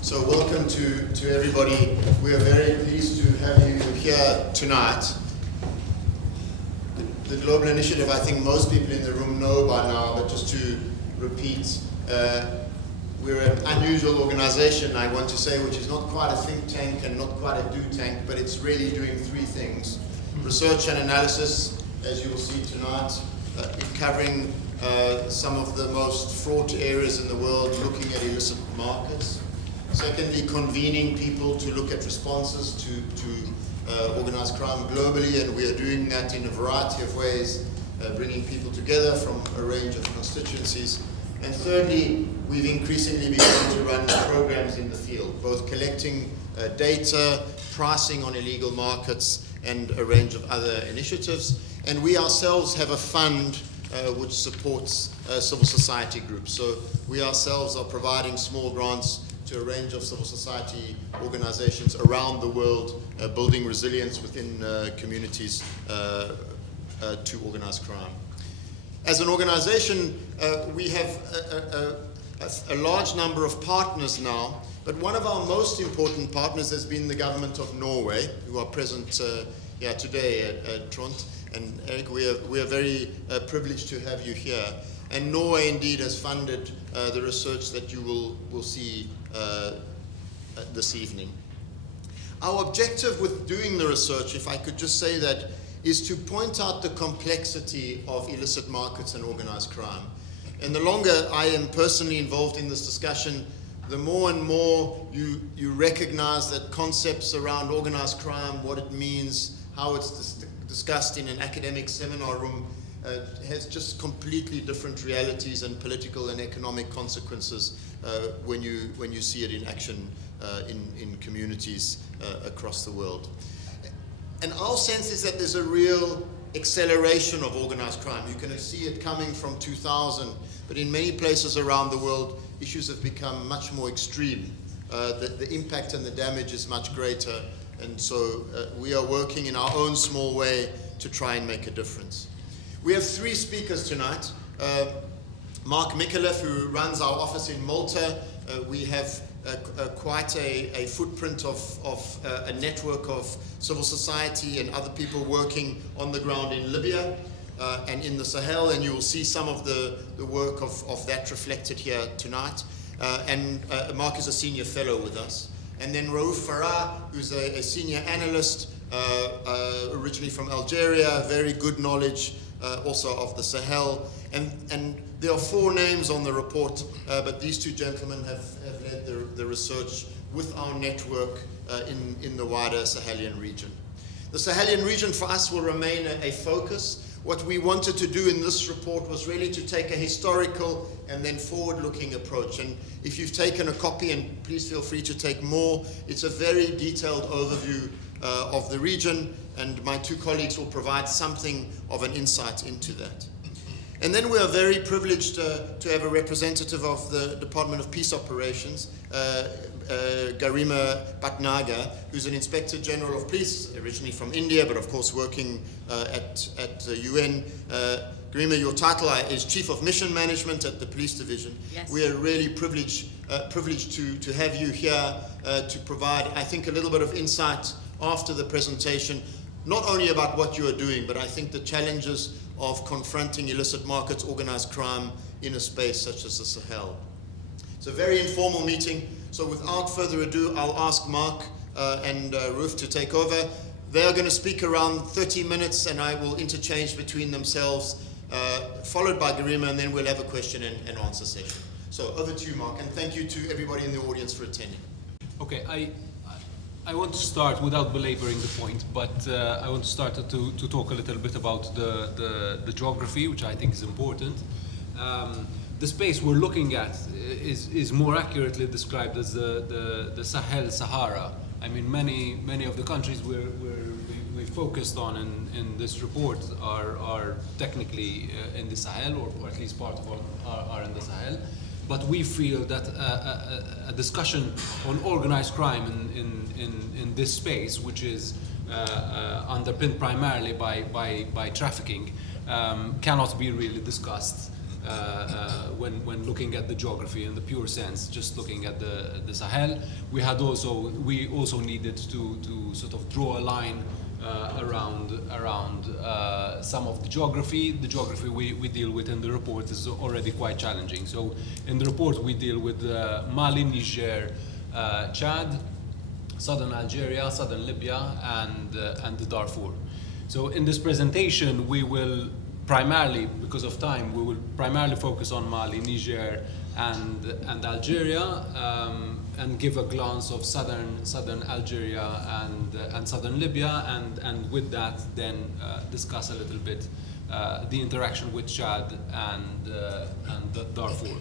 So welcome to everybody. We are very pleased to have you here tonight. The Global Initiative, I think most people in the room know by now, but just to repeat, we're an unusual organization, I want to say, which is not quite a think tank and not quite a do tank, but it's really doing three things. Research and analysis, as you will see tonight, covering some of the most fraught areas in the world, looking at illicit markets. Secondly, convening people to look at responses to organized crime globally, and we are doing that in a variety of ways, bringing people together from a range of constituencies. And thirdly, we've increasingly begun to run programs in the field, both collecting data, pricing on illegal markets, and a range of other initiatives. And we ourselves have a fund which supports civil society groups. So we ourselves are providing small grants to a range of civil society organizations around the world, building resilience within communities to organized crime. As an organization, we have a large number of partners now, but one of our most important partners has been the government of Norway, who are present here today at Trond. And Eric, we are very privileged to have you here. And Norway indeed has funded the research that you will see this evening. Our objective with doing the research, if I could just say that, is to point out the complexity of illicit markets and organized crime. And the longer I am personally involved in this discussion, the more and more you recognize that concepts around organized crime, what it means, how it's discussed in an academic seminar room, has just completely different realities and political and economic consequences when you see it in action in communities across the world. And our sense is that there's a real acceleration of organized crime. You can see it coming from 2000, but in many places around the world, issues have become much more extreme. The impact and the damage is much greater, and so we are working in our own small way to try and make a difference. We have three speakers tonight. Micallef, who runs our office in Malta. We have quite a footprint of a network of civil society and other people working on the ground in Libya and in the Sahel, and you will see some of the work of that reflected here tonight. And Mark is a senior fellow with us. And then Raouf Farrah, who's a senior analyst, originally from Algeria, very good knowledge also of the Sahel. And there are four names on the report, but these two gentlemen have led the research with our network in the wider Sahelian region. The Sahelian region for us will remain a focus. What we wanted to do in this report was really to take a historical and then forward-looking approach. And if you've taken a copy, and please feel free to take more, it's a very detailed overview of the region, and my two colleagues will provide something of an insight into that. And then we are very privileged to have a representative of the Department of Peace Operations, Garima Bhatnagar, who's an Inspector General of Police, originally from India, but of course working at the UN. Garima, your title is Chief of Mission Management at the Police Division. Yes. We are really privileged to have you here to provide, I think, a little bit of insight after the presentation, not only about what you are doing, but I think the challenges of confronting illicit markets, organized crime in a space such as the Sahel. It's a very informal meeting, so without further ado, I'll ask Mark and Raouf to take over. They're going to speak around 30 minutes, and I will interchange between themselves, followed by Garima, and then we'll have a question and answer session. So over to you, Mark, and thank you to everybody in the audience for attending. Okay, I want to start without belaboring the point, but I want to start to talk a little bit about the geography, which I think is important. The space we're looking at is more accurately described as the Sahel-Sahara. I mean, many of the countries we focused on in this report are technically in the Sahel, or at least part of are in the Sahel. But we feel that a discussion on organized crime in this space, which is underpinned primarily by trafficking, cannot be really discussed when looking at the geography in the pure sense, just looking at the Sahel. We also needed to sort of draw a line around some of the geography. The geography we deal with in the report is already quite challenging. So in the report we deal with Mali, Niger, Chad, southern Algeria, southern Libya, and the Darfur. So in this presentation we will primarily, because of time, we will primarily focus on Mali, Niger, and Algeria, and give a glance of southern Algeria and southern Libya, and with that then discuss a little bit the interaction with Chad and Darfur.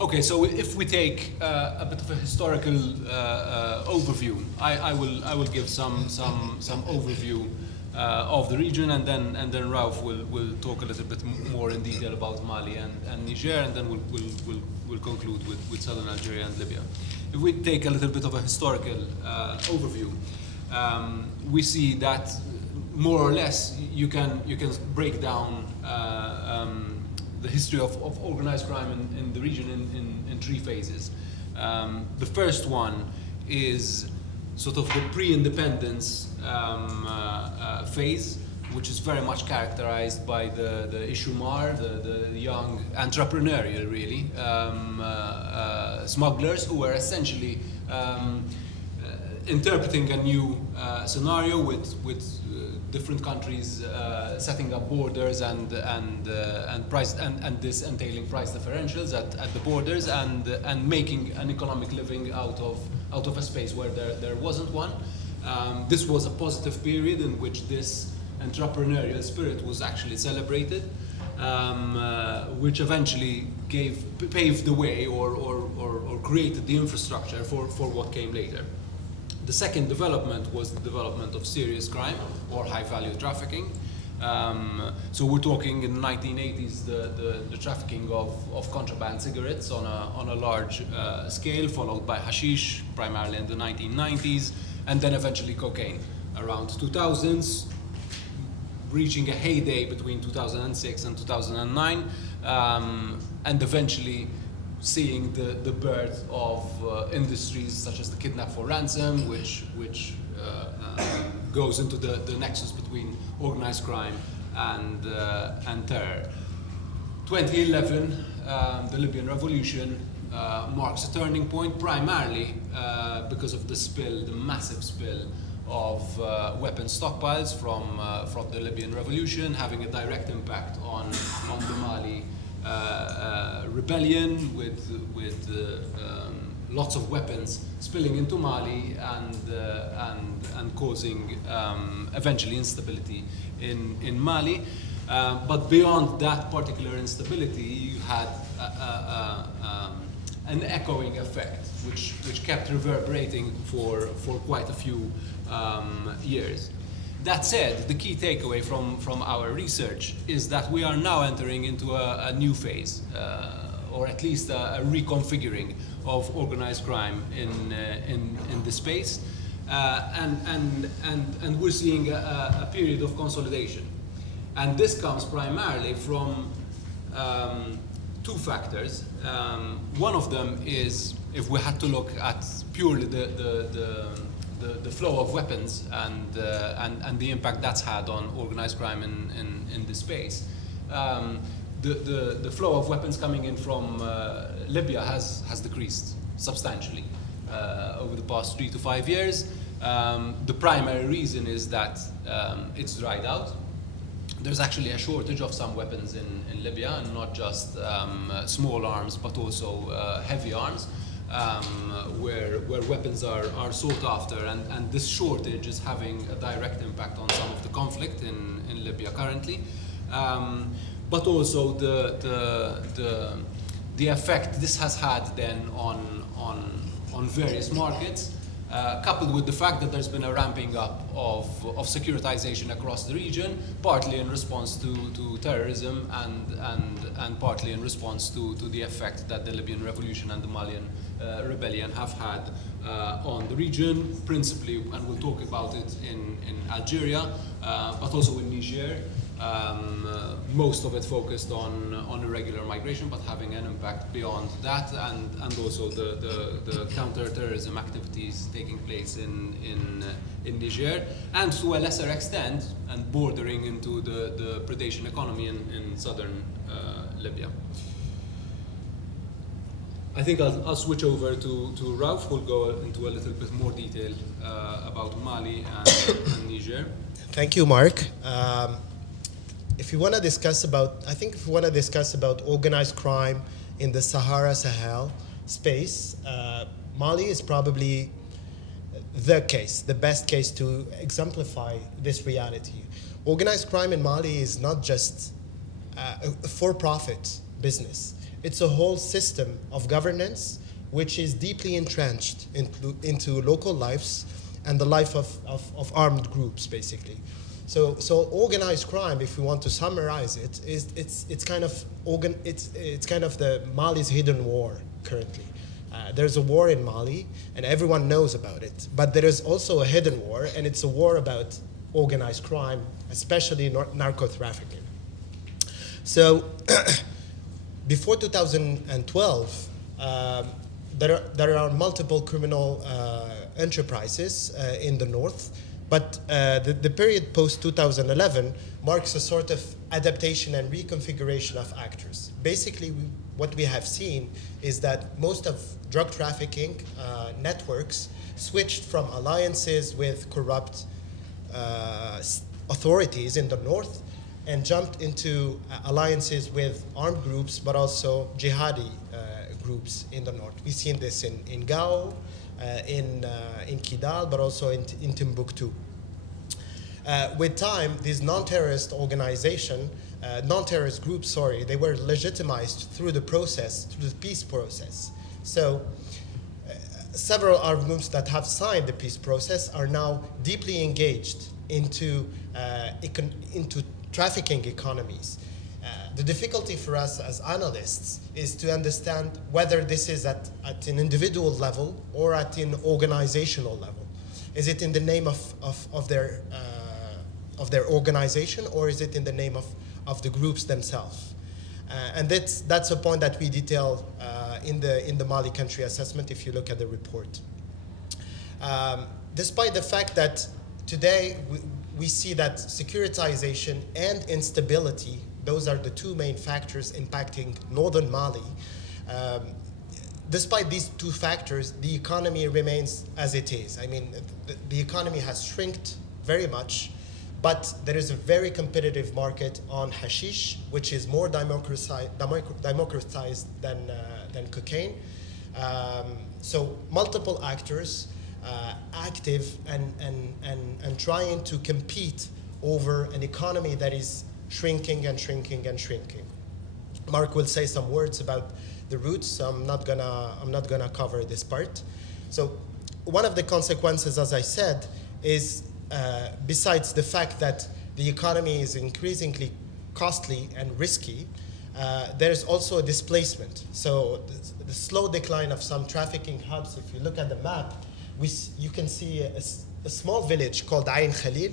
Okay, so if we take a bit of a historical overview, I will give some overview of the region, and then Raouf will talk a little bit more in detail about Mali and Niger, and then we'll conclude with southern Algeria and Libya. If we take a little bit of a historical overview, we see that more or less you can break down the history of organized crime in the region in three phases. The first one is sort of the pre-independence phase, which is very much characterized by the Ishumar, the young entrepreneurial, really, smugglers who were essentially interpreting a new scenario with different countries setting up borders and this entailing price differentials at the borders and making an economic living out of a space where there wasn't one. This was a positive period in which this entrepreneurial spirit was actually celebrated, which eventually paved the way or created the infrastructure for what came later. The second development was the development of serious crime or high-value trafficking. So we're talking in the 1980s, the trafficking of contraband cigarettes on a large scale, followed by hashish, primarily in the 1990s, and then eventually cocaine around 2000s, reaching a heyday between 2006 and 2009, and eventually seeing the birth of industries such as the kidnap for ransom, which goes into the nexus between organized crime and terror. 2011, the Libyan revolution marks a turning point, primarily because of the massive spill of weapons stockpiles from the Libyan revolution, having a direct impact on the Mali rebellion, with lots of weapons spilling into Mali and causing eventually instability in Mali. But beyond that particular instability, you had an echoing effect, which kept reverberating for quite a few years. That said, the key takeaway from our research is that we are now entering into a new phase, or at least a reconfiguring of organized crime in the space, and we're seeing a period of consolidation. And this comes primarily from two factors. One of them is, if we had to look at purely the flow of weapons and the impact that's had on organized crime in this space. The flow of weapons coming in from Libya has decreased substantially over the past 3 to 5 years. The primary reason is that it's dried out. There's actually a shortage of some weapons in Libya, and not just small arms, but also heavy arms. Where weapons are sought after, and this shortage is having a direct impact on some of the conflict in Libya currently, but also the effect this has had then on various markets, coupled with the fact that there's been a ramping up of securitization across the region, partly in response to terrorism and partly in response to the effect that the Libyan revolution and the Malian rebellion have had on the region, principally, and we'll talk about it in Algeria, but also in Niger, Most of it focused on irregular migration, but having an impact beyond that, and also the counter-terrorism activities taking place in Niger, and to a lesser extent, and bordering into the predation economy in southern Libya. I think I'll switch over to Raouf, who'll go into a little bit more detail about Mali and Niger. Thank you, Mark. If you want to discuss about, organized crime in the Sahara-Sahel space, Mali is probably the best case to exemplify this reality. Organized crime in Mali is not just a for-profit business. It's a whole system of governance which is deeply entrenched into local lives and the life of armed groups, basically. So organized crime, if we want to summarize it, it's kind of the Mali's hidden war currently. There's a war in Mali, and everyone knows about it. But there is also a hidden war, and it's a war about organized crime, especially narco-trafficking. So before 2012, there are multiple criminal enterprises in the north. But the period post-2011 marks a sort of adaptation and reconfiguration of actors. Basically, what we have seen is that most of drug trafficking networks switched from alliances with corrupt authorities in the north and jumped into alliances with armed groups, but also jihadi groups in the north. We've seen this in Gao, in Kidal, but also in Timbuktu. With time, these non-terrorist groups, they were legitimized through the peace process. So several armed groups that have signed the peace process are now deeply engaged into trafficking economies. The difficulty for us as analysts is to understand whether this is at an individual level or at an organizational level. Is it in the name of their organization, or is it in the name of the groups themselves? And that's a point that we detail in the Mali country assessment if you look at the report. Despite the fact that today we see that securitization and instability, those are the two main factors impacting northern Mali. Despite these two factors, the economy remains as it is. I mean, the economy has shrinked very much, but there is a very competitive market on hashish, which is more democratized than cocaine. So multiple actors active and trying to compete over an economy that is shrinking and shrinking and shrinking. Mark will say some words about the roots, so I'm not gonna cover this part. So one of the consequences, as I said, is besides the fact that the economy is increasingly costly and risky, there's also a displacement. So the slow decline of some trafficking hubs, if you look at the map, you can see a small village called Ain Khalil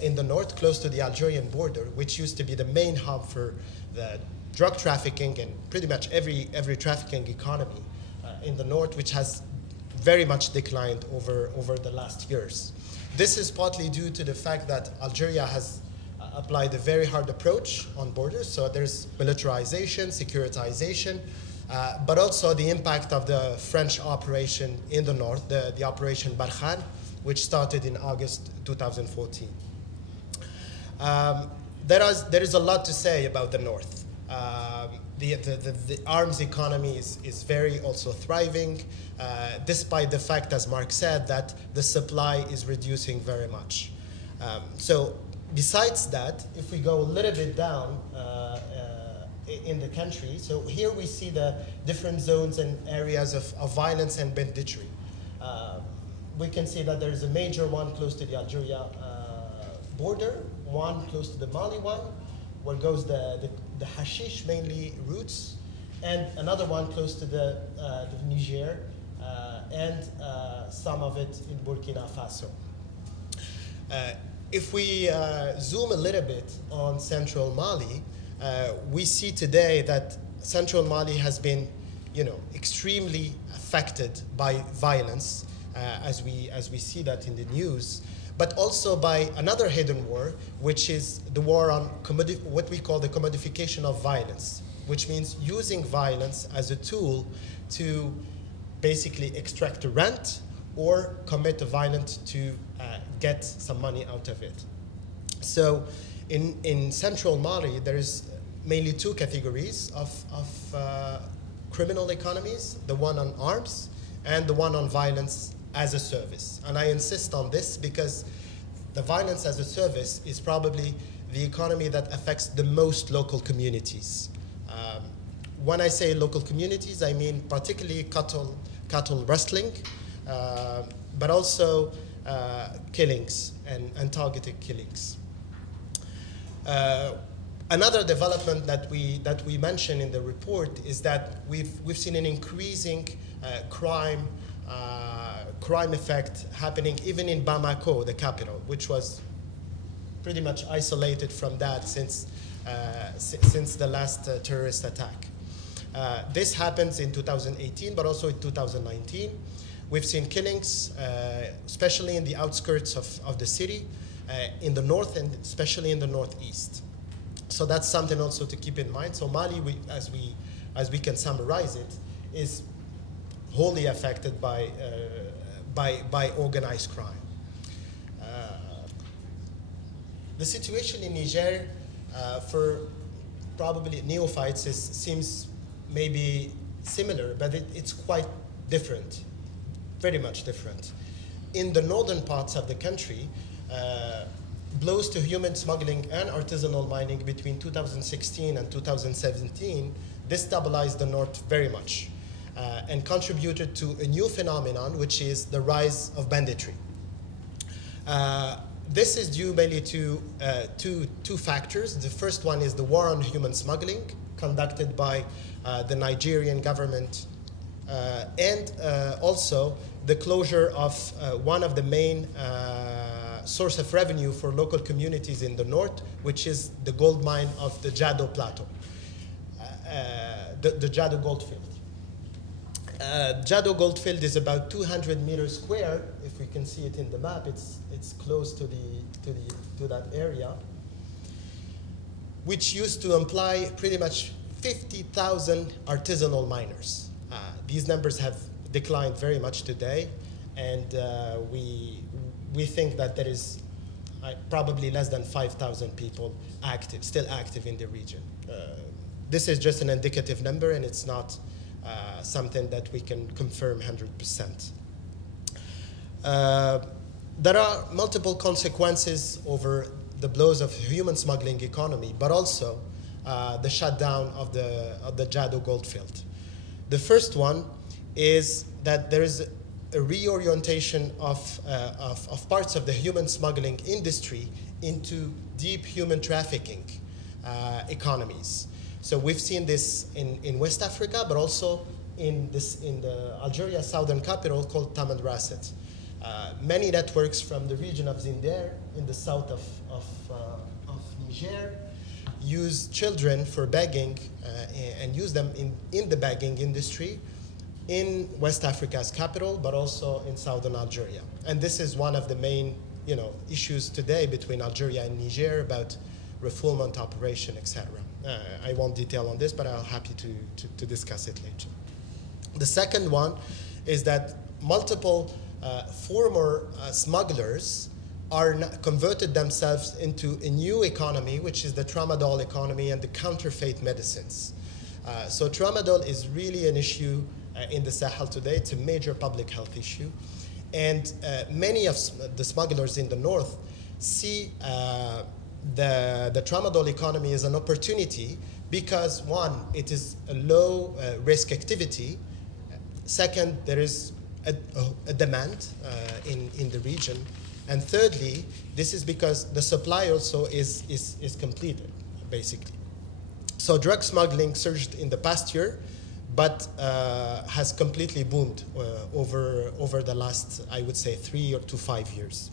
in the north, close to the Algerian border, which used to be the main hub for the drug trafficking and pretty much every trafficking economy in the north, which has very much declined over the last years. This is partly due to the fact that Algeria has applied a very hard approach on borders, so there's militarization, securitization, but also the impact of the French operation in the north, the Operation Barkhane, which started in August 2014. There is a lot to say about the north. The arms economy is very also thriving, despite the fact, as Mark said, that the supply is reducing very much. So besides that, if we go a little bit down in the country, so here we see the different zones and areas of violence and banditry. We can see that there's a major one close to the Algeria border, one close to the Mali one, where goes the hashish mainly routes, and another one close to the Niger, and some of it in Burkina Faso. if we zoom a little bit on central Mali, we see today that central Mali has been, extremely affected by violence, as we see that in the news, but also by another hidden war, which is the war on what we call the commodification of violence, which means using violence as a tool to basically extract a rent or commit a violence to get some money out of it. So in central Mali, there is mainly two categories of criminal economies, the one on arms and the one on violence as a service. And I insist on this because the violence as a service is probably the economy that affects the most local communities. When I say local communities, I mean particularly cattle rustling, but also killings and targeted killings. Another development that we mention in the report is that we've seen an increasing crime effect happening even in Bamako, the capital, which was pretty much isolated from that since the last terrorist attack. This happens in 2018, but also in 2019. We've seen killings, especially in the outskirts of the city, in the north and especially in the northeast. So that's something also to keep in mind. So Mali, as we can summarize it, is wholly affected by organized crime. The situation in Niger, for probably neophytes, seems maybe similar, but it's quite different, very much different. In the northern parts of the country, blows to human smuggling and artisanal mining between 2016 and 2017 destabilized the north very much and contributed to a new phenomenon, which is the rise of banditry. This is due mainly to two factors. The first one is the war on human smuggling conducted by the Nigerian government and also the closure of one of the main source of revenue for local communities in the north, which is the gold mine of the Jado Plateau, the Jado Goldfield. Jado Goldfield is about 200 meters square. If we can see it in the map, it's close to that area, which used to imply pretty much 50,000 artisanal miners. These numbers have declined very much today, and we think that there is probably less than 5,000 people still active in the region. This is just an indicative number, and it's not something that we can confirm 100%. There are multiple consequences over the blows of human smuggling economy, but also the shutdown of the Jado Goldfield. The first one is that there is a reorientation of parts of the human smuggling industry into deep human trafficking economies. So we've seen this in West Africa, but also in the Algeria southern capital called Tamanrasset. Many networks from the region of Zinder in the south of Niger use children for begging and use them in the begging industry in West Africa's capital, but also in southern Algeria. And this is one of the main issues today between Algeria and Niger about refoulement operation, etc. I won't detail on this, but I'm happy to discuss it later. The second one is that multiple former smugglers converted themselves into a new economy, which is the tramadol economy and the counterfeit medicines. So tramadol is really an issue in the Sahel today. It's a major public health issue. And many of the smugglers in the north see the tramadol economy as an opportunity because, one, it is a low risk activity. Second, there is a demand in the region. And thirdly, this is because the supply also is completed, basically. So drug smuggling surged in the past year, but has completely boomed over the last, I would say, 3 to 5 years.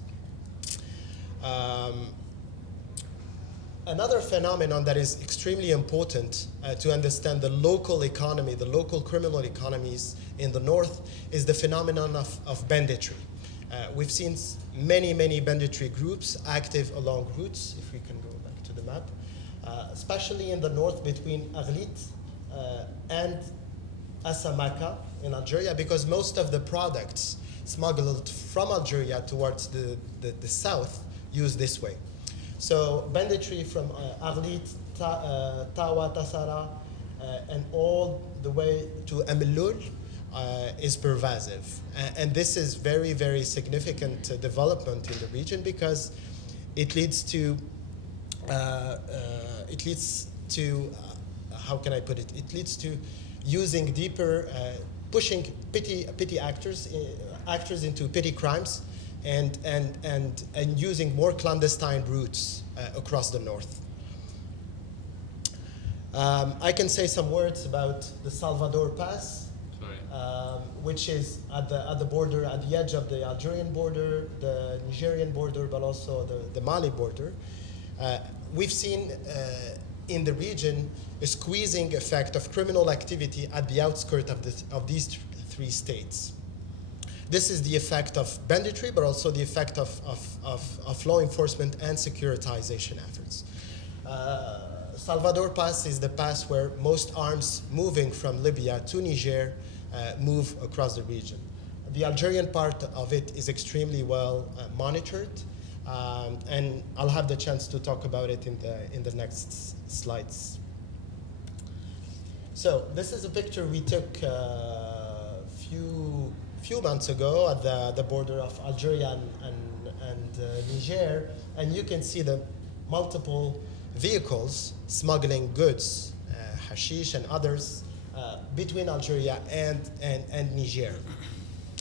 Another phenomenon that is extremely important to understand the local economy, the local criminal economies in the north, is the phenomenon of banditry. We've seen many banditry groups active along routes, if we can go back to the map, especially in the north between Arlit and Asamaka in Algeria, because most of the products smuggled from Algeria towards the south use this way. So banditry from Arlit, Tawa, Tassara, and all the way to Amilul is pervasive. And this is very significant development in the region, because it leads to, how can I put it? It leads to using deeper, pushing petty actors into petty crimes, and using more clandestine routes across the north. I can say some words about the Salvador Pass, which is at the border, at the edge of the Algerian border, the Nigerian border, but also the Mali border. We've seen in the region a squeezing effect of criminal activity at the outskirts of these three states. This is the effect of banditry, but also the effect of law enforcement and securitization efforts. Salvador Pass is the pass where most arms moving from Libya to Niger move across the region. The Algerian part of it is extremely well monitored, and I'll have the chance to talk about it in the next slides. So this is a picture we took a few months ago at the border of Algeria and Niger, and you can see the multiple vehicles smuggling goods, hashish and others, between Algeria and Niger.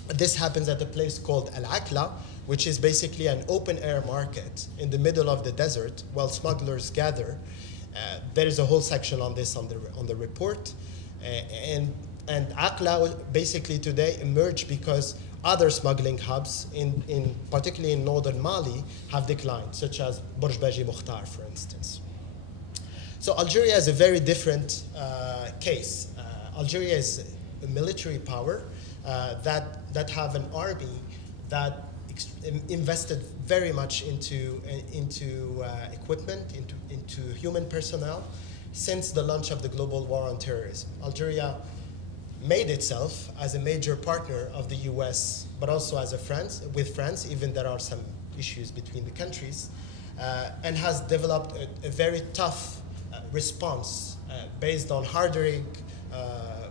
This happens at a place called Al Akla, which is basically an open-air market in the middle of the desert while smugglers gather. There is a whole section on this on the report. And Akla basically today emerged because other smuggling hubs, particularly in northern Mali, have declined, such as Burj Baji Mukhtar, for instance. So Algeria is a very different case. Algeria is a military power that have an army that invested very much into equipment, into human personnel since the launch of the global war on terrorism. Algeria made itself as a major partner of the US, but also as with France, even there are some issues between the countries, and has developed a very tough response based on hardening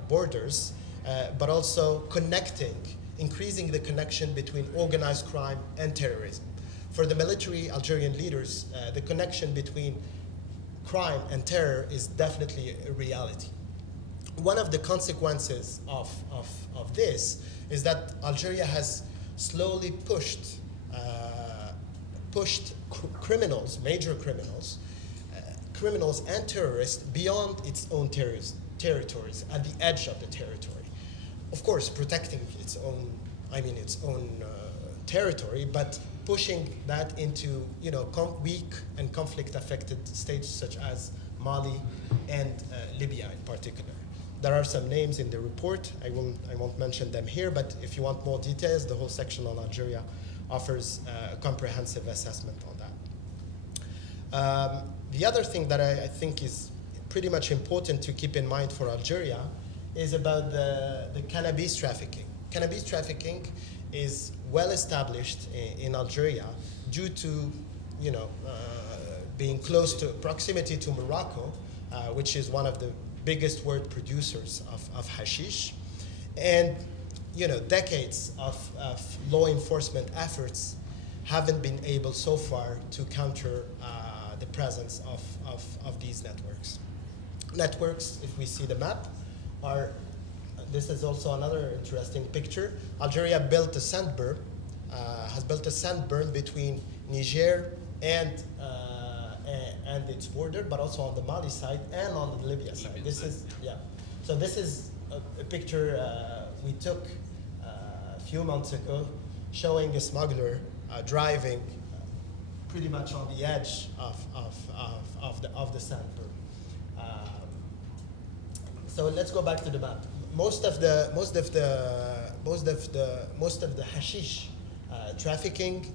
borders, but also increasing the connection between organized crime and terrorism. For the military Algerian leaders, the connection between crime and terror is definitely a reality. One of the consequences of this is that Algeria has slowly pushed criminals, major criminals, criminals and terrorists beyond its own territories, at the edge of the territory. Of course, protecting its own territory, but pushing that into weak and conflict-affected states such as Mali and Libya in particular. There are some names in the report. I won't mention them here, but if you want more details, the whole section on Algeria offers a comprehensive assessment on that. The other thing that I think is pretty much important to keep in mind for Algeria is about the cannabis trafficking. Cannabis trafficking is well established in Algeria due to being close to proximity to Morocco, which is one of the biggest world producers of hashish, and decades of law enforcement efforts haven't been able so far to counter the presence of these networks. Networks, if we see the map, this is also another interesting picture. Algeria built a sand berm, has built a sand berm between Niger and its border, but also on the Mali side and on the Libya side. So this is a picture we took a few months ago, showing a smuggler driving pretty much on the edge of the sandburn. So let's go back to the map. Most of the hashish trafficking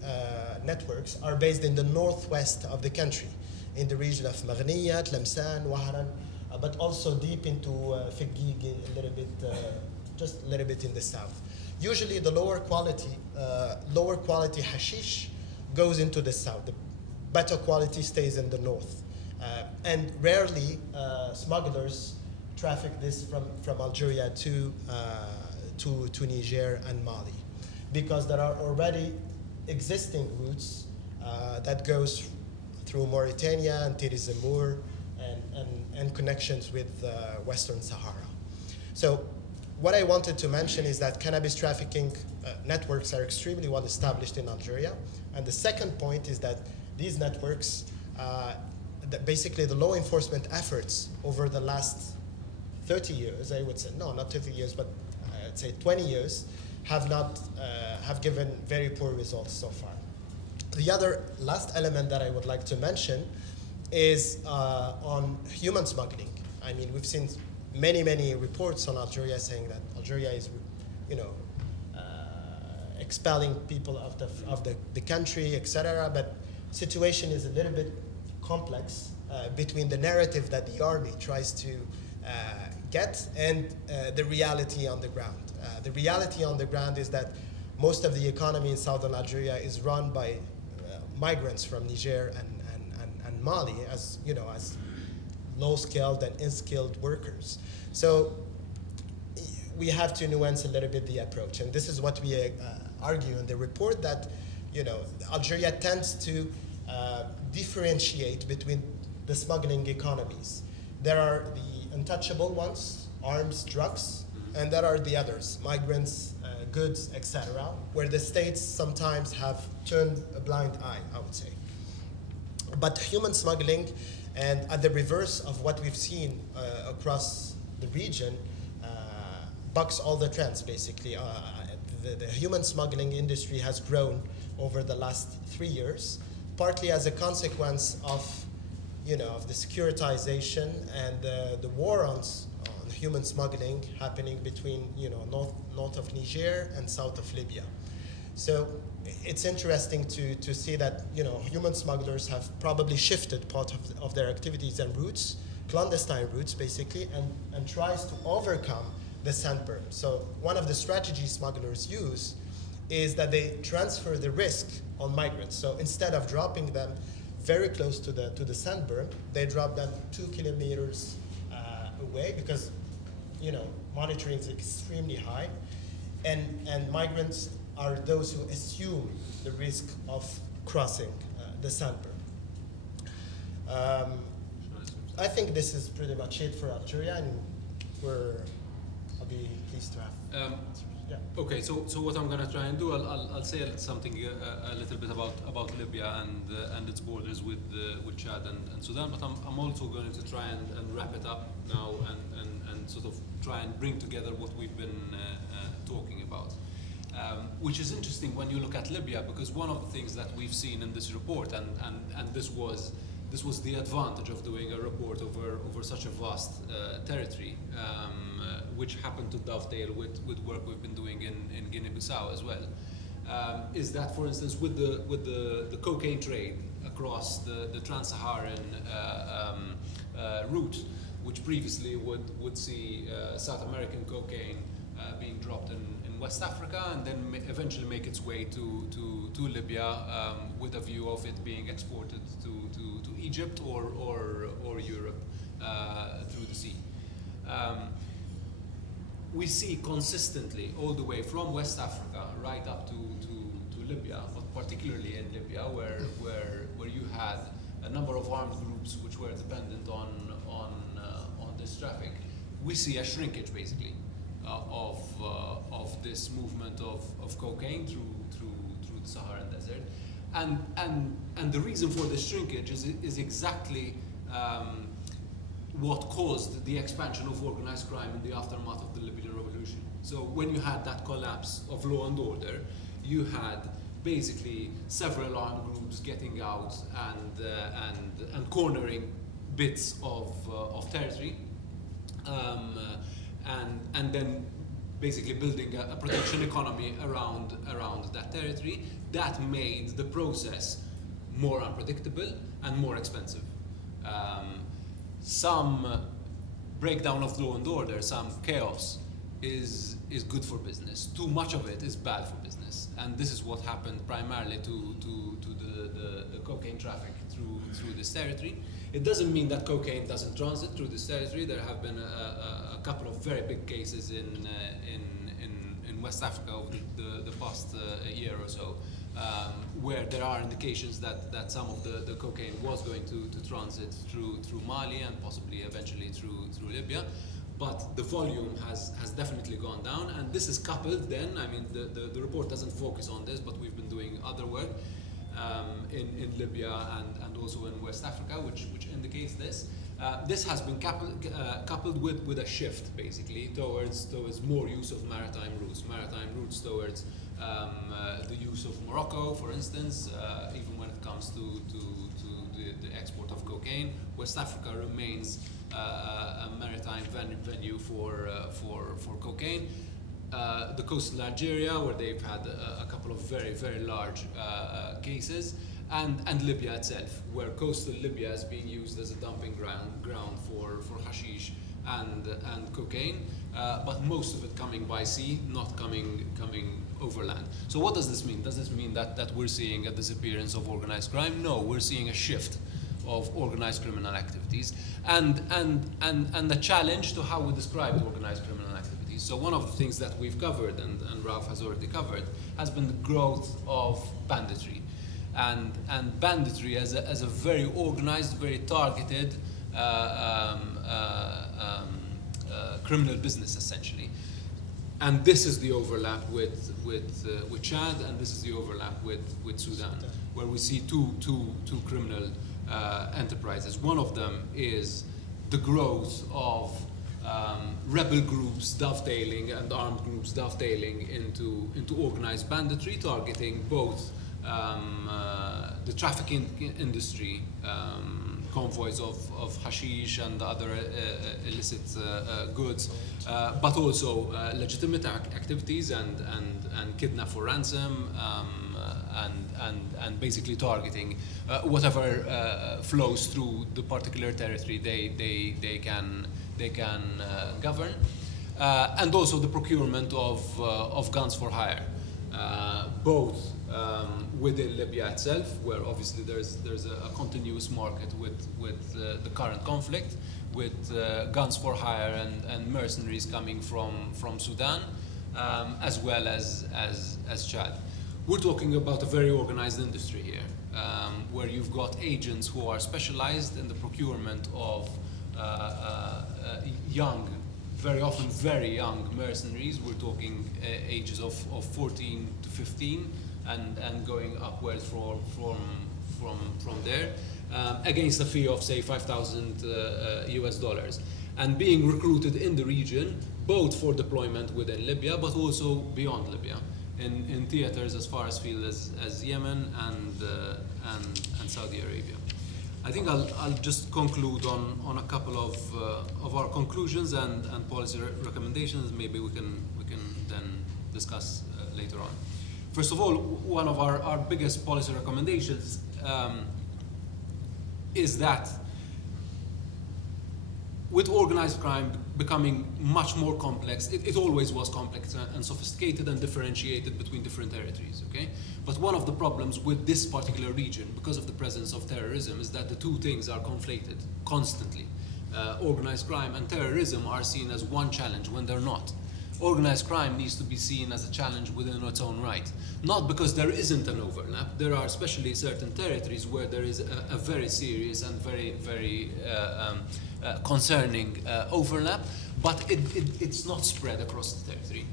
networks are based in the northwest of the country, in the region of Maghniya, Tlemcen, Wahran, but also deep into Fiqig, a little bit, just a little bit in the south. Usually, the lower quality hashish goes into the south. The better quality stays in the north, and rarely smugglers traffic this from Algeria to Niger and Mali, because there are already existing routes that goes through Mauritania and Tiris Zemour and connections with Western Sahara. So what I wanted to mention is that cannabis trafficking networks are extremely well established in Algeria. And the second point is that these networks, basically the law enforcement efforts over the last 30 years, I would say, no, not 30 years, but I'd say 20 years, have given very poor results so far. The other last element that I would like to mention is on human smuggling. I mean, we've seen many reports on Algeria saying that Algeria is, expelling people out of the country, etc. But situation is a little bit complex between the narrative that the army tries to get and the reality on the ground. The reality on the ground is that most of the economy in southern Algeria is run by migrants from Niger and Mali, as low-skilled and unskilled workers. So we have to nuance a little bit the approach, and this is what we argue in the report, that Algeria tends to differentiate between the smuggling economies. There are the untouchable ones, arms, drugs, and there are the others, migrants, goods, etc., where the states sometimes have turned a blind eye, I would say. But human smuggling, and at the reverse of what we've seen across the region, bucks all the trends, basically. The human smuggling industry has grown over the last 3 years, partly as a consequence of the securitization and the war on human smuggling happening between north of Niger and south of Libya. So it's interesting to see that human smugglers have probably shifted part of their activities and routes, clandestine routes basically, and tries to overcome the sandburn. So one of the strategies smugglers use is that they transfer the risk on migrants. So instead of dropping them very close to the sandburn, they drop them 2 kilometers away, because monitoring is extremely high, and migrants are those who assume the risk of crossing the sandburn. I think this is pretty much it for Algeria, and I'll be pleased to have. Yeah. Okay, so what I'm going to try and do, I'll say something a little bit about Libya and its borders with Chad and Sudan, but I'm also going to try and wrap it up now and sort of try and bring together what we've been talking about. Which is interesting when you look at Libya, because one of the things that we've seen in this report, and this was the advantage of doing a report over such a vast territory, which happened to dovetail with work we've been doing in Guinea-Bissau as well, is that, for instance, with the cocaine trade across the Trans-Saharan route, which previously would see South American cocaine being dropped in West Africa and then eventually make its way to Libya with a view of it being exported to Egypt or Europe through the sea. We see consistently all the way from West Africa right up to Libya, but particularly in Libya, where you had a number of armed groups which were dependent on this traffic. We see a shrinkage basically of this movement of cocaine through the Saharan desert, and the reason for this shrinkage is exactly what caused the expansion of organized crime in the aftermath of the Libyan revolution. So when you had that collapse of law and order, you had basically several armed groups getting out and cornering bits of territory, and then basically building a protection economy around that territory. That made the process more unpredictable and more expensive. Some breakdown of law and order, some chaos is good for business. Too much of it is bad for business, and this is what happened primarily to the cocaine traffic through this territory. It doesn't mean that cocaine doesn't transit through this territory. There have been a couple of very big cases in West Africa over the past year or so, where there are indications that some of the cocaine was going to transit through Mali and possibly eventually through Libya. But the volume has definitely gone down, and this is coupled then, I mean, the report doesn't focus on this, but we've been doing other work in Libya and also in West Africa, which indicates this. This has been coupled with a shift, basically, towards more use of maritime routes towards the use of Morocco, for instance, even when it comes to the export of cocaine. West Africa remains a maritime venue for cocaine. The coastal Algeria, where they've had a couple of very, very large cases, and Libya itself, where coastal Libya is being used as a dumping ground for hashish and cocaine, but most of it coming by sea, not coming overland. So what does this mean? Does this mean that we're seeing a disappearance of organized crime? No, we're seeing a shift of organized criminal activities and a challenge to how we describe organized criminal activities. So one of the things that we've covered, and Raouf has already covered, has been the growth of banditry. And banditry as a very organized, very targeted criminal business, essentially. And this is the overlap with Chad, and this is the overlap with Sudan, where we see two criminal enterprises. One of them is the growth of rebel groups dovetailing and armed groups dovetailing into organized banditry, targeting both the trafficking industry, convoys of hashish and other illicit goods, but also legitimate activities and kidnap for ransom, and basically targeting whatever flows through the particular territory they can govern, and also the procurement of guns for hire, both within Libya itself, where obviously there's a continuous market with the current conflict, with guns for hire and mercenaries coming from Sudan, as well as Chad. We're talking about a very organized industry here, where you've got agents who are specialized in the procurement of young, very often very young mercenaries. We're talking ages of 14 to 15 and going upwards from there, against a fee of, say, $5,000 US, and being recruited in the region, both for deployment within Libya, but also beyond Libya, in theaters as far afield as Yemen and Saudi Arabia. I think I'll just conclude on a couple of our conclusions and policy recommendations. Maybe we can then discuss later on. First of all, one of our biggest policy recommendations is that with organized crime becoming much more complex, it always was complex and sophisticated and differentiated between different territories, okay? But one of the problems with this particular region, because of the presence of terrorism, is that the two things are conflated constantly. Organized crime and terrorism are seen as one challenge when they're not. Organized crime needs to be seen as a challenge within its own right. Not because there isn't an overlap. There are especially certain territories where there is a very serious and very, very concerning overlap, but it's not spread across the territory.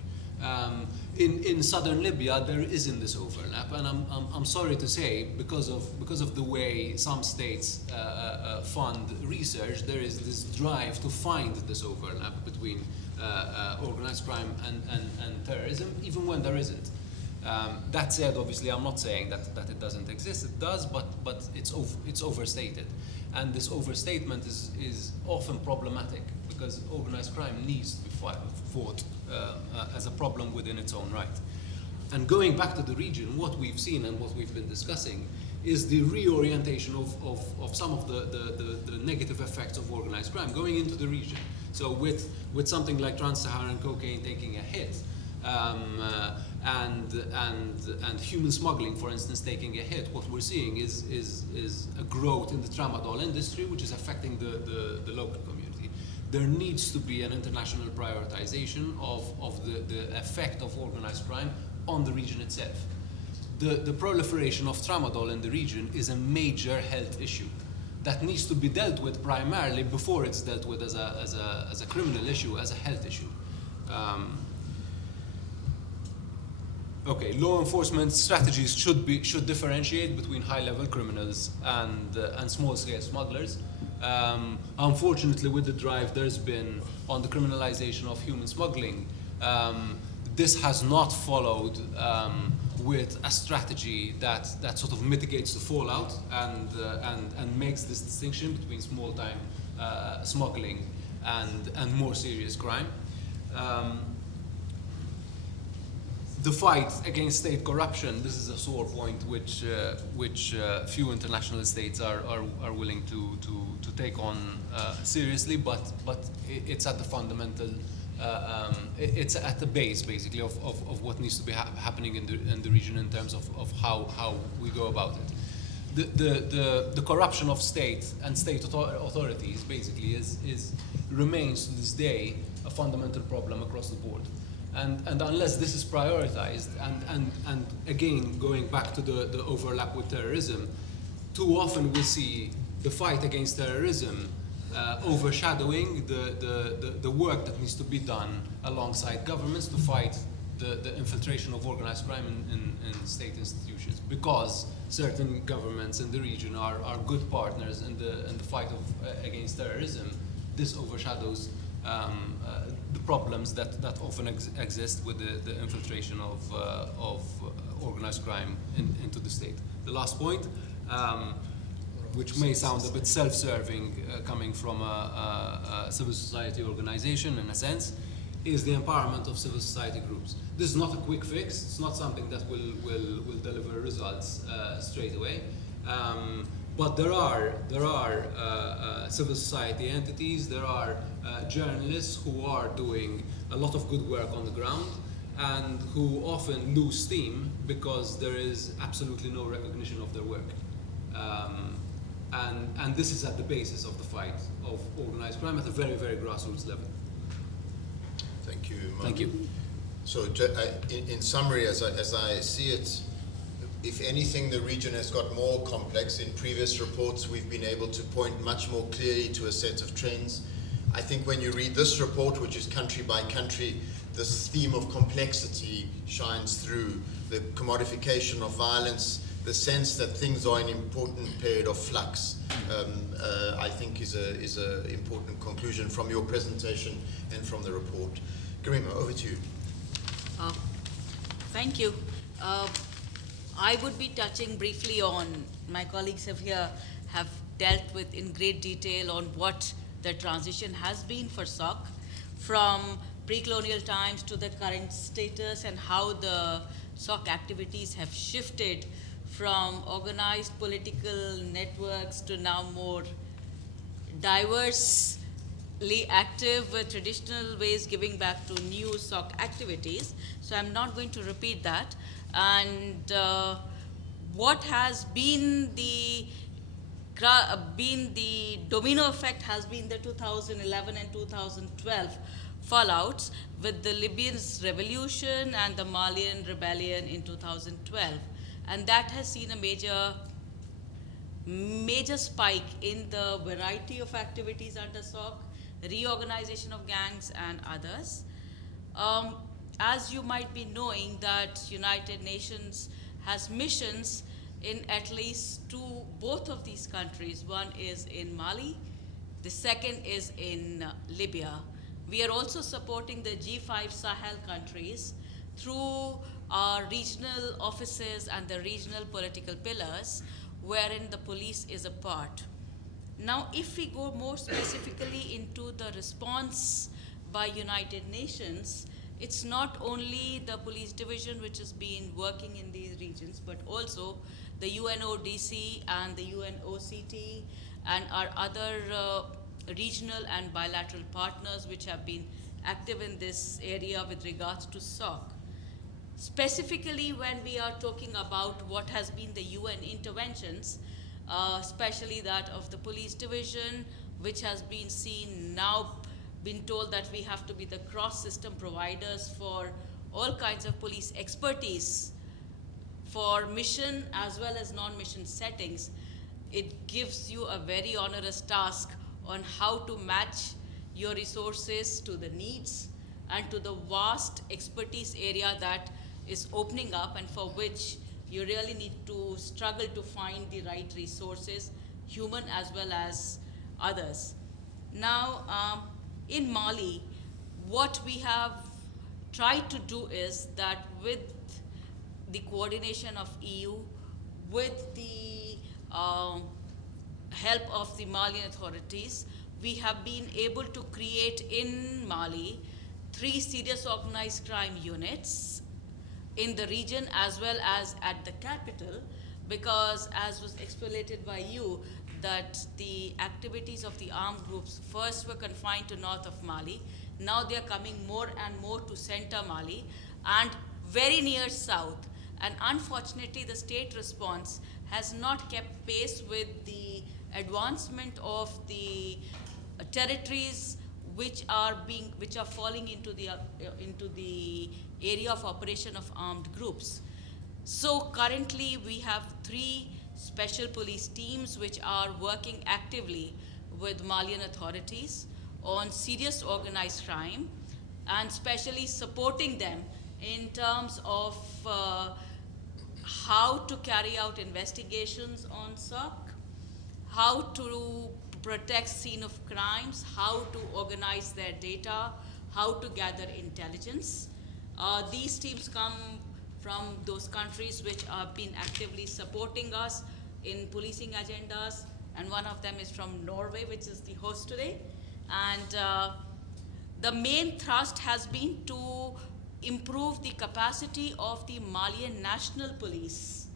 In southern Libya, there isn't this overlap, and I'm sorry to say, because of the way some states fund research, there is this drive to find this overlap between organized crime and terrorism, even when there isn't. That said, obviously, I'm not saying that it doesn't exist. It does, but it's overstated, and this overstatement is often problematic because organized crime needs to be fought as a problem within its own right. And going back to the region, what we've seen and what we've been discussing is the reorientation of some of the negative effects of organized crime going into the region. So with something like Trans-Saharan cocaine taking a hit, and human smuggling, for instance, taking a hit, what we're seeing is a growth in the tramadol industry, which is affecting the local community. There needs to be an international prioritization of the effect of organized crime on the region itself. The proliferation of tramadol in the region is a major health issue that needs to be dealt with primarily before it's dealt with as a criminal issue, as a health issue. Okay, law enforcement strategies should differentiate between high-level criminals and small-scale smugglers. Unfortunately, with the drive there's been on the criminalization of human smuggling, this has not followed with a strategy that sort of mitigates the fallout and makes this distinction between small-time smuggling and more serious crime. The fight against state corruption, this is a sore point which few international states are willing to take on seriously, but it's at the fundamental, it's at the base basically of what needs to be happening in the region in terms of how we go about it. The corruption of state and state authorities basically remains to this day a fundamental problem across the board. And unless this is prioritized, and again, going back to the overlap with terrorism, too often we see the fight against terrorism overshadowing the work that needs to be done alongside governments to fight the infiltration of organized crime in state institutions, because certain governments in the region are good partners in the fight against terrorism. This overshadows the problems that often exist with the infiltration of organized crime into the state. The last point, which may sound a bit self-serving coming from a civil society organization in a sense, is the empowerment of civil society groups. This is not a quick fix. It's not something that will deliver results straight away. But there are civil society entities, there are journalists who are doing a lot of good work on the ground and who often lose steam because there is absolutely no recognition of their work. And this is at the basis of the fight of organized crime at a very, very grassroots level. Thank you, Mark. Thank you. So in summary, as I see it, if anything, the region has got more complex. In previous reports, we've been able to point much more clearly to a set of trends. I think when you read this report, which is country by country, this theme of complexity shines through. The commodification of violence, the sense that things are in an important period of flux, I think is a important conclusion from your presentation and from the report. Garima, over to you. Thank you. I would be touching briefly on, my colleagues have dealt with in great detail on what the transition has been for SOC from pre-colonial times to the current status and how the SOC activities have shifted from organized political networks to now more diversely active traditional ways giving back to new SOC activities. So I'm not going to repeat that. And what has been the domino effect has been the 2011 and 2012 fallouts with the Libyan revolution and the Malian rebellion in 2012. And that has seen a major spike in the variety of activities under SOC, reorganization of gangs and others. As you might be knowing that United Nations has missions in at least both of these countries. One is in Mali, the second is in Libya. We are also supporting the G5 Sahel countries through are regional offices and the regional political pillars wherein the police is a part. Now, if we go more specifically into the response by United Nations, it's not only the police division which has been working in these regions, but also the UNODC and the UNOCT and our other regional and bilateral partners which have been active in this area with regards to SOC. Specifically, when we are talking about what has been the UN interventions, especially that of the police division, which has been seen now, been told that we have to be the cross-system providers for all kinds of police expertise for mission as well as non-mission settings. It gives you a very onerous task on how to match your resources to the needs and to the vast expertise area that is opening up, and for which you really need to struggle to find the right resources, human as well as others. Now, in Mali, what we have tried to do is that with the coordination of EU, with the help of the Malian authorities, we have been able to create in Mali 3 serious organized crime units in the region as well as at the capital, because as was explained by you, that the activities of the armed groups first were confined to north of Mali. Now they are coming more and more to center Mali and very near south. And unfortunately, the state response has not kept pace with the advancement of the territories which are falling into the area of operation of armed groups. So currently we have 3 special police teams which are working actively with Malian authorities on serious organized crime, and especially supporting them in terms of how to carry out investigations on SOC, how to protect scene of crimes, how to organize their data, how to gather intelligence. These teams come from those countries which have been actively supporting us in policing agendas, and one of them is from Norway, which is the host today. And the main thrust has been to improve the capacity of the Malian National Police.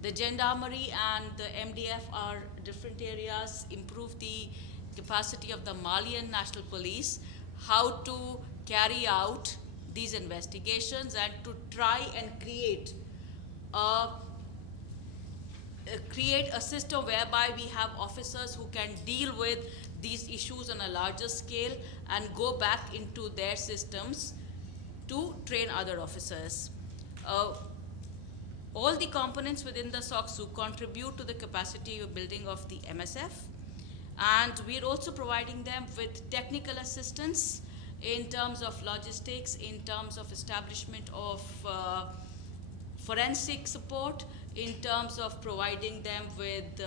The gendarmerie and the MDF are different areas. Improve the capacity of the Malian National Police, how to carry out these investigations and to try and create a system whereby we have officers who can deal with these issues on a larger scale and go back into their systems to train other officers. All the components within the SOCSU contribute to the capacity building of the MSF, and we're also providing them with technical assistance in terms of logistics, in terms of establishment of forensic support, in terms of providing them with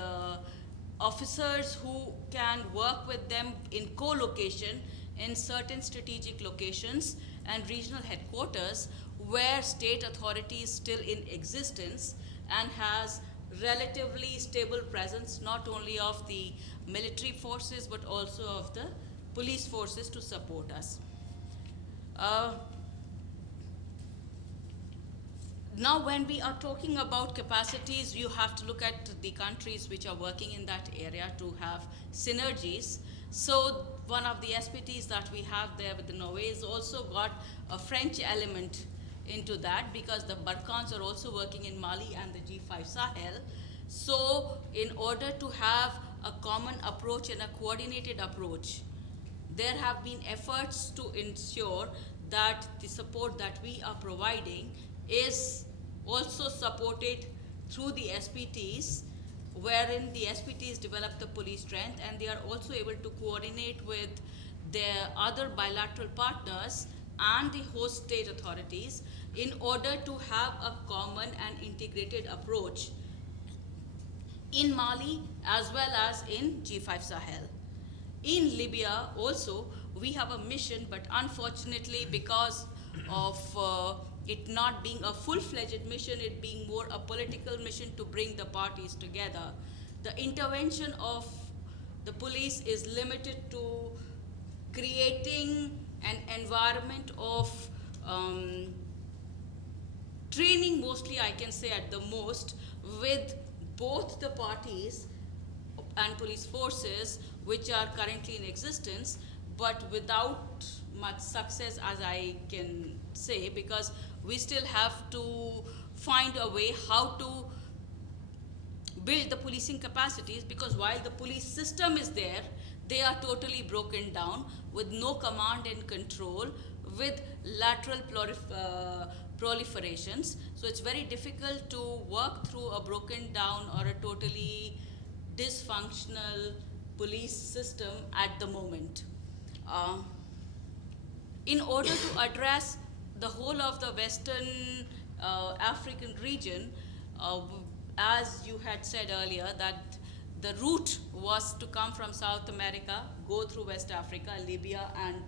officers who can work with them in co-location in certain strategic locations and regional headquarters where state authority is still in existence and has relatively stable presence not only of the military forces but also of the police forces to support us. Now, when we are talking about capacities, you have to look at the countries which are working in that area to have synergies. So one of the SPTs that we have there with the Norway has also got a French element into that, because the Balkans are also working in Mali and the G5 Sahel. So in order to have a common approach and a coordinated approach, there have been efforts to ensure that the support that we are providing is also supported through the SPTs, wherein the SPTs develop the police strength and they are also able to coordinate with their other bilateral partners and the host state authorities in order to have a common and integrated approach in Mali as well as in G5 Sahel. In Libya also, we have a mission, but unfortunately because of it not being a full-fledged mission, it being more a political mission to bring the parties together. The intervention of the police is limited to creating an environment of training, mostly I can say at the most, with both the parties and police forces which are currently in existence, but without much success, as I can say, because we still have to find a way how to build the policing capacities, because while the police system is there, they are totally broken down with no command and control, with lateral proliferations. So it's very difficult to work through a broken down or a totally dysfunctional police system at the moment. In order to address the whole of the Western African region, as you had said earlier, that the route was to come from South America, go through West Africa, Libya, and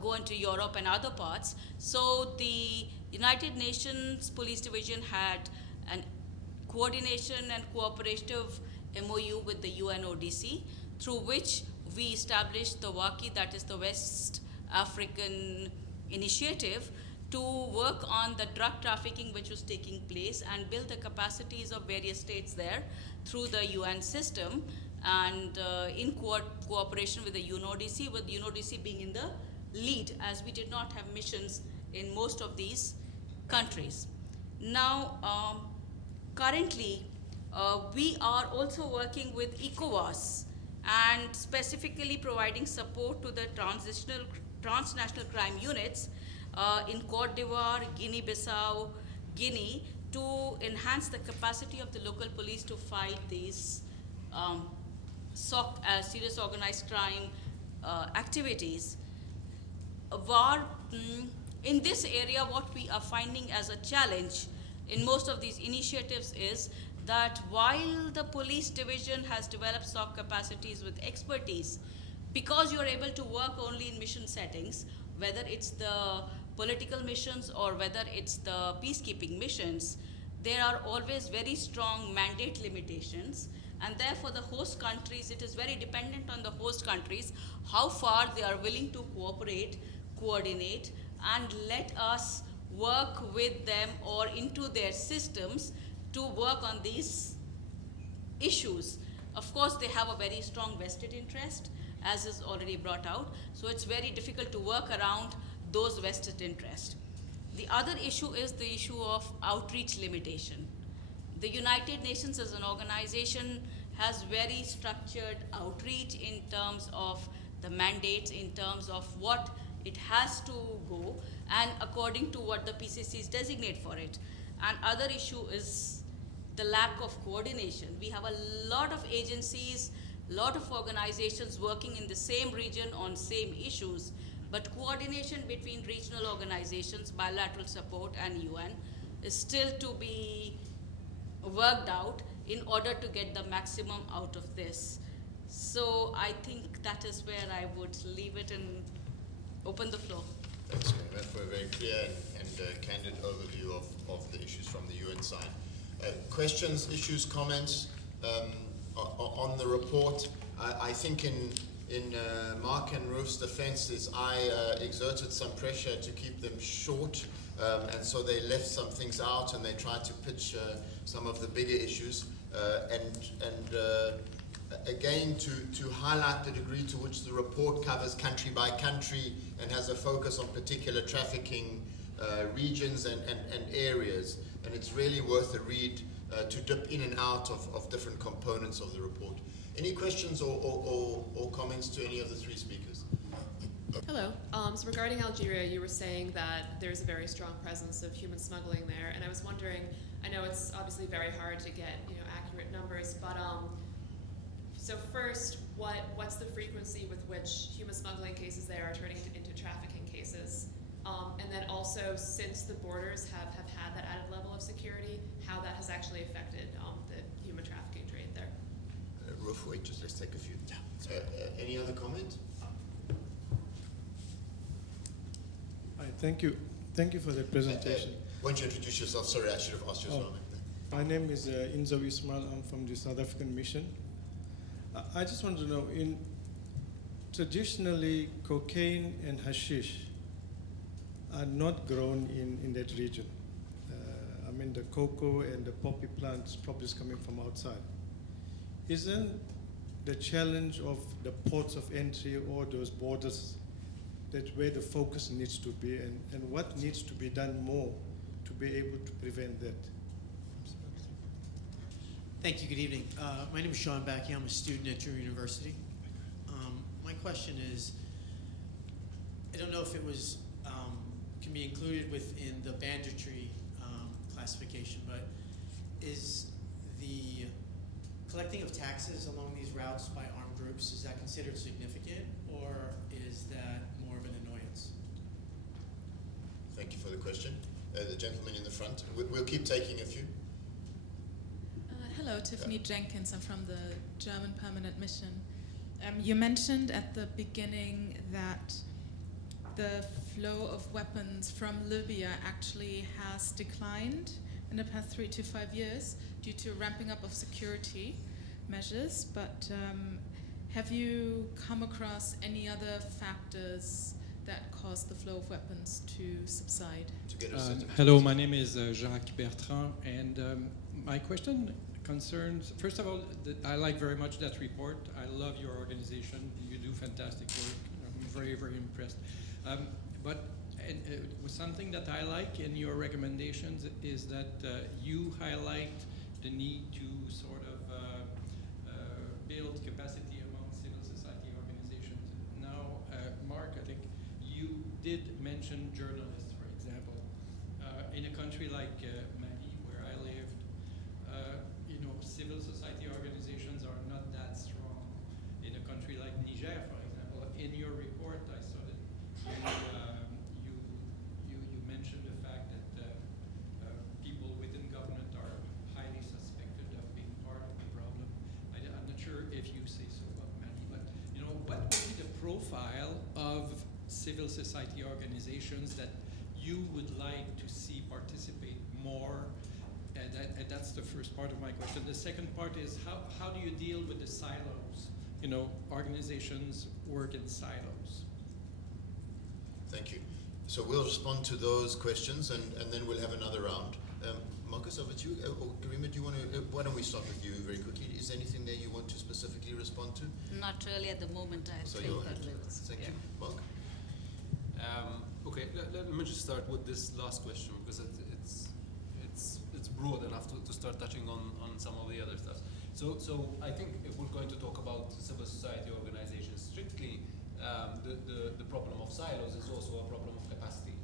go into Europe and other parts. So the United Nations Police Division had an coordination and cooperative MOU with the UNODC, through which we established the WACI, that is the West African Initiative, to work on the drug trafficking which was taking place and build the capacities of various states there through the UN system, and in cooperation with the UNODC, with UNODC being in the lead, as we did not have missions in most of these countries. Now, currently, we are also working with ECOWAS and specifically providing support to the transnational crime units in Cote d'Ivoire, Guinea-Bissau, Guinea, to enhance the capacity of the local police to fight these serious organized crime activities. In this area, what we are finding as a challenge in most of these initiatives is that while the police division has developed SOC capacities with expertise, because you're able to work only in mission settings, whether it's the political missions or whether it's the peacekeeping missions, there are always very strong mandate limitations, and therefore the host countries, it is very dependent on the host countries how far they are willing to cooperate, coordinate, and let us work with them or into their systems to work on these issues. Of course, they have a very strong vested interest, as is already brought out, so it's very difficult to work around those vested interests. The other issue is the issue of outreach limitation. The United Nations as an organization has very structured outreach in terms of the mandates, in terms of what it has to go, and according to what the PCCs designate for it. And other issue is the lack of coordination. We have a lot of agencies, lot of organizations working in the same region on same issues, but coordination between regional organizations, bilateral support, and UN is still to be worked out in order to get the maximum out of this. So I think that is where I would leave it and open the floor. Thanks, Garima, for a very clear and candid overview of the issues from the UN side. Questions, issues, comments on the report? I think in Mark and Raouf's defense is I exerted some pressure to keep them short, and so they left some things out and they tried to pitch some of the bigger issues, again to highlight the degree to which the report covers country by country and has a focus on particular trafficking regions and areas, and it's really worth a read to dip in and out of different components of the report. Any questions or comments to any of the three speakers? Hello. So regarding Algeria, you were saying that there's a very strong presence of human smuggling there, and I was wondering, I know it's obviously very hard to get accurate numbers, but so first, what's the frequency with which human smuggling cases there are turning into trafficking cases? And then also, since the borders have had that added level of security, how that has actually affected the human trafficking trade there? Raouf, wait, just let's take a few. Any other comments? Hi, thank you. Thank you for the presentation. Why don't you introduce yourself? Sorry, I should have asked you as well. My name is Inzo Ismail. I'm from the South African Mission. I just want to know, traditionally, cocaine and hashish are not grown in that region. I mean, the cocoa and the poppy plants probably is coming from outside. Isn't the challenge of the ports of entry or those borders that where the focus needs to be, and what needs to be done more to be able to prevent that? Thank you. Good evening. My name is Sean Backey. I'm a student at your university. My question is, I don't know if it was can be included within the banditry classification, but is the collecting of taxes along these routes by armed groups, is that considered significant, or is that more of an annoyance? Thank you for the question. The gentleman in the front. We'll keep taking a few. Hello, Tiffany Jenkins. I'm from the German Permanent Mission. You mentioned at the beginning that the flow of weapons from Libya actually has declined in the past 3 to 5 years due to ramping up of security measures, but have you come across any other factors that cause the flow of weapons to subside? Hello, my name is Jacques Bertrand, and my question concerns, first of all, I like very much that report. I love your organization. You do fantastic work. I'm very, very impressed. But something that I like in your recommendations is that you highlight the need to sort of build capacity among civil society organizations. Now, Mark, I think you did mention journalists, for example. In a country like Mali, where I lived, civil society organizations are not that strong. In a country like Niger, for example, in your report, I saw that you mentioned the fact that people within government are highly suspected of being part of the problem. I'm not sure if you say so about Mali, but what would be the profile of civil society organizations that you would like to see participate more? And that's the first part of my question. The second part is how do you deal with the silos? Organizations work in silos. Thank you. So we'll respond to those questions, and then we'll have another round. Marcus, over to you. Or Garima, do you want to? Why don't we start with you very quickly? Is there anything there you want to specifically respond to? Not really at the moment. Thank you, Mark. Okay, let me just start with this last question because it's broad enough to start touching on some of the other stuff. So I think if we're going to talk about civil society organizations strictly, the problem of silos is also a problem of capacity.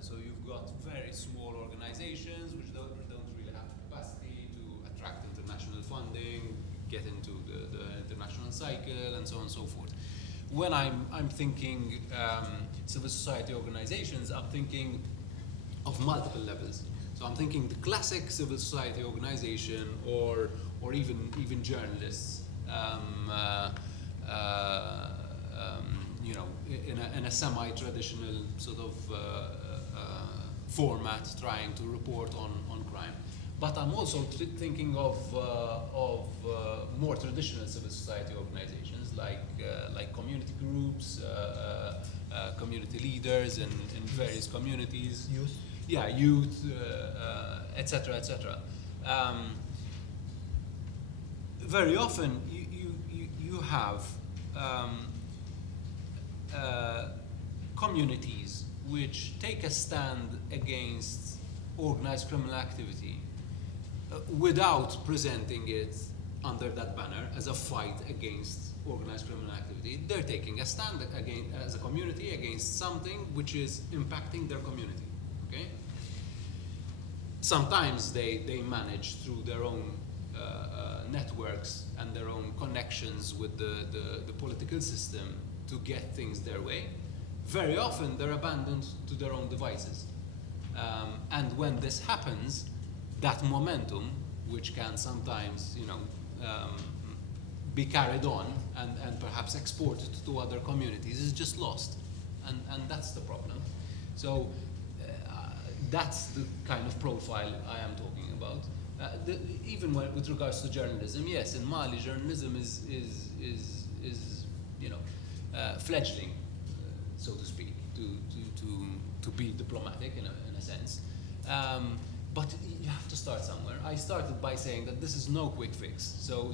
So you've got very small organizations which don't really have the capacity to attract international funding, get into the international cycle, and so on and so forth. When I'm thinking civil society organizations, I'm thinking of multiple levels. So I'm thinking the classic civil society organization, or even journalists, in a semi-traditional sort of format, trying to report on crime. But I'm also thinking of more traditional civil society organizations like community groups, community leaders in various communities. Youth. Yeah, youth, etc., etc. Very often you have communities which take a stand against organized criminal activity without presenting it under that banner as a fight against organized criminal activity. They're taking a stand as a community against something which is impacting their community. Okay? Sometimes they manage through their own networks and their own connections with the political system to get things their way. Very often they're abandoned to their own devices. And when this happens, that momentum, which can sometimes be carried on and perhaps exported to other communities, is just lost. And that's the problem. So that's the kind of profile I am talking about. Even with regards to journalism, yes, in Mali, journalism is fledgling, so to speak, to be diplomatic in a sense. But you have to start somewhere. I started by saying that this is no quick fix. So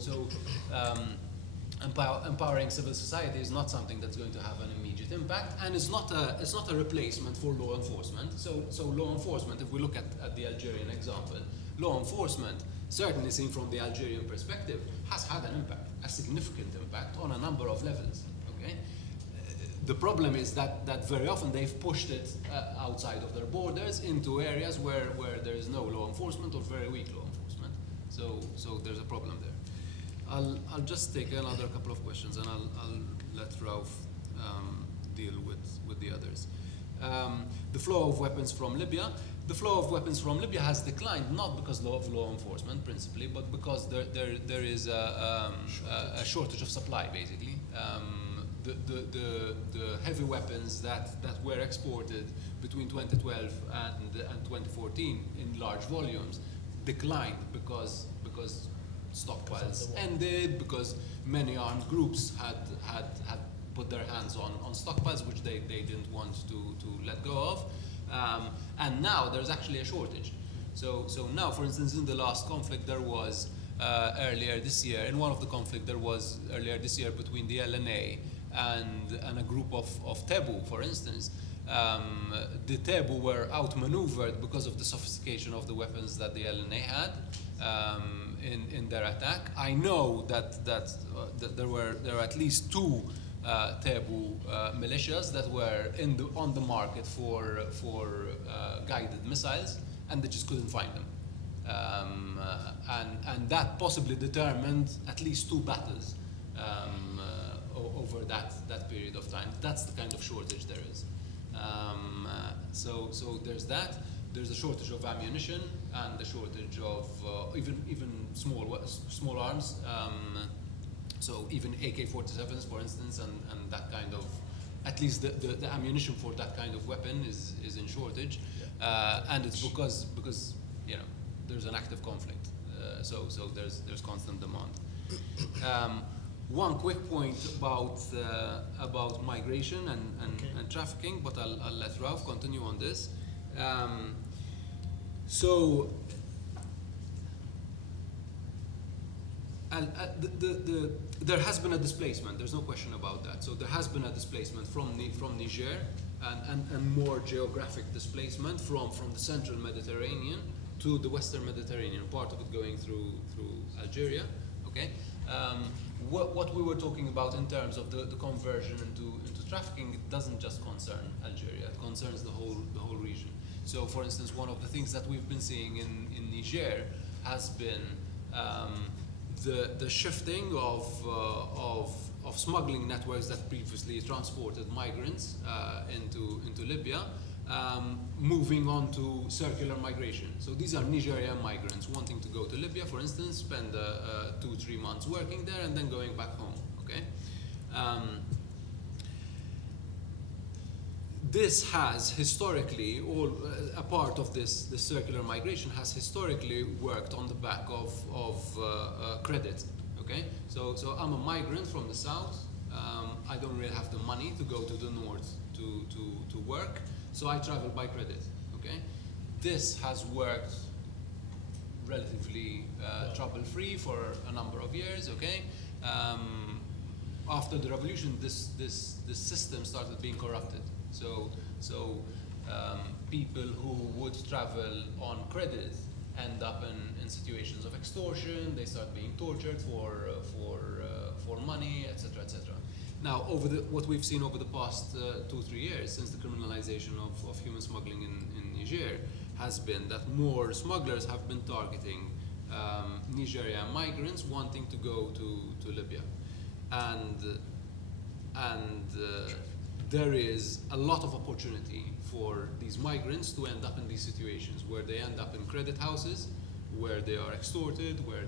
empowering civil society is not something that's going to have an immediate impact, and it's not a replacement for law enforcement. So law enforcement, if we look at the Algerian example, law enforcement, certainly seen from the Algerian perspective, has had an impact, a significant impact on a number of levels. Okay. The problem is that very often they've pushed it outside of their borders into areas where there is no law enforcement or very weak law enforcement. So there's a problem there. I'll just take another couple of questions and I'll let Raouf deal with the others. The flow of weapons from Libya. The flow of weapons from Libya has declined, not because of law enforcement principally, but because there is a shortage of supply, basically. The heavy weapons that were exported between 2012 and 2014 in large volumes declined because stockpiles ended, because many armed groups had put their hands on stockpiles which they didn't want to let go of. And now there's actually a shortage. So now, for instance, in the last conflict there was earlier this year, in one of the conflict there was earlier this year between the LNA and a group of Tebu, for instance. The Tebu were outmaneuvered because of the sophistication of the weapons that the LNA had in their attack. I know that there were at least two Tebu militias that were on the market for guided missiles, and they just couldn't find them. And that possibly determined at least two battles over that period of time. That's the kind of shortage there is. So there's that. There's a shortage of ammunition and a shortage of even small arms. So even AK-47s, for instance, and that kind of, at least the ammunition for that kind of weapon is in shortage, and it's because there's an active conflict. So there's constant demand. One quick point about migration and trafficking, but I'll let Raouf continue on this. There has been a displacement. There's no question about that. So there has been a displacement from Niger and more geographic displacement from the central Mediterranean to the western Mediterranean. Part of it going through Algeria. Okay. What we were talking about in terms of the conversion into trafficking, it doesn't just concern Algeria. It concerns the whole region. So, for instance, one of the things that we've been seeing in Niger has been the shifting of smuggling networks that previously transported migrants into Libya, moving on to circular migration. So these are Nigerian migrants wanting to go to Libya, for instance, spend 2-3 months working there and then going back home. Okay. This has historically, a part of this circular migration has historically worked on the back of credit. Okay, so I'm a migrant from the south. I don't really have the money to go to the north to work, so I travel by credit. Okay, this has worked relatively trouble-free for a number of years. Okay. After the revolution, this system started being corrupted. So people who would travel on credit end up in situations of extortion. They start being tortured for money, etc., etc. Now, what we've seen over the past 2-3 years since the criminalization of human smuggling in Niger has been that more smugglers have been targeting Nigerian migrants wanting to go to Libya, and there is a lot of opportunity for these migrants to end up in these situations where they end up in credit houses, where they are extorted, where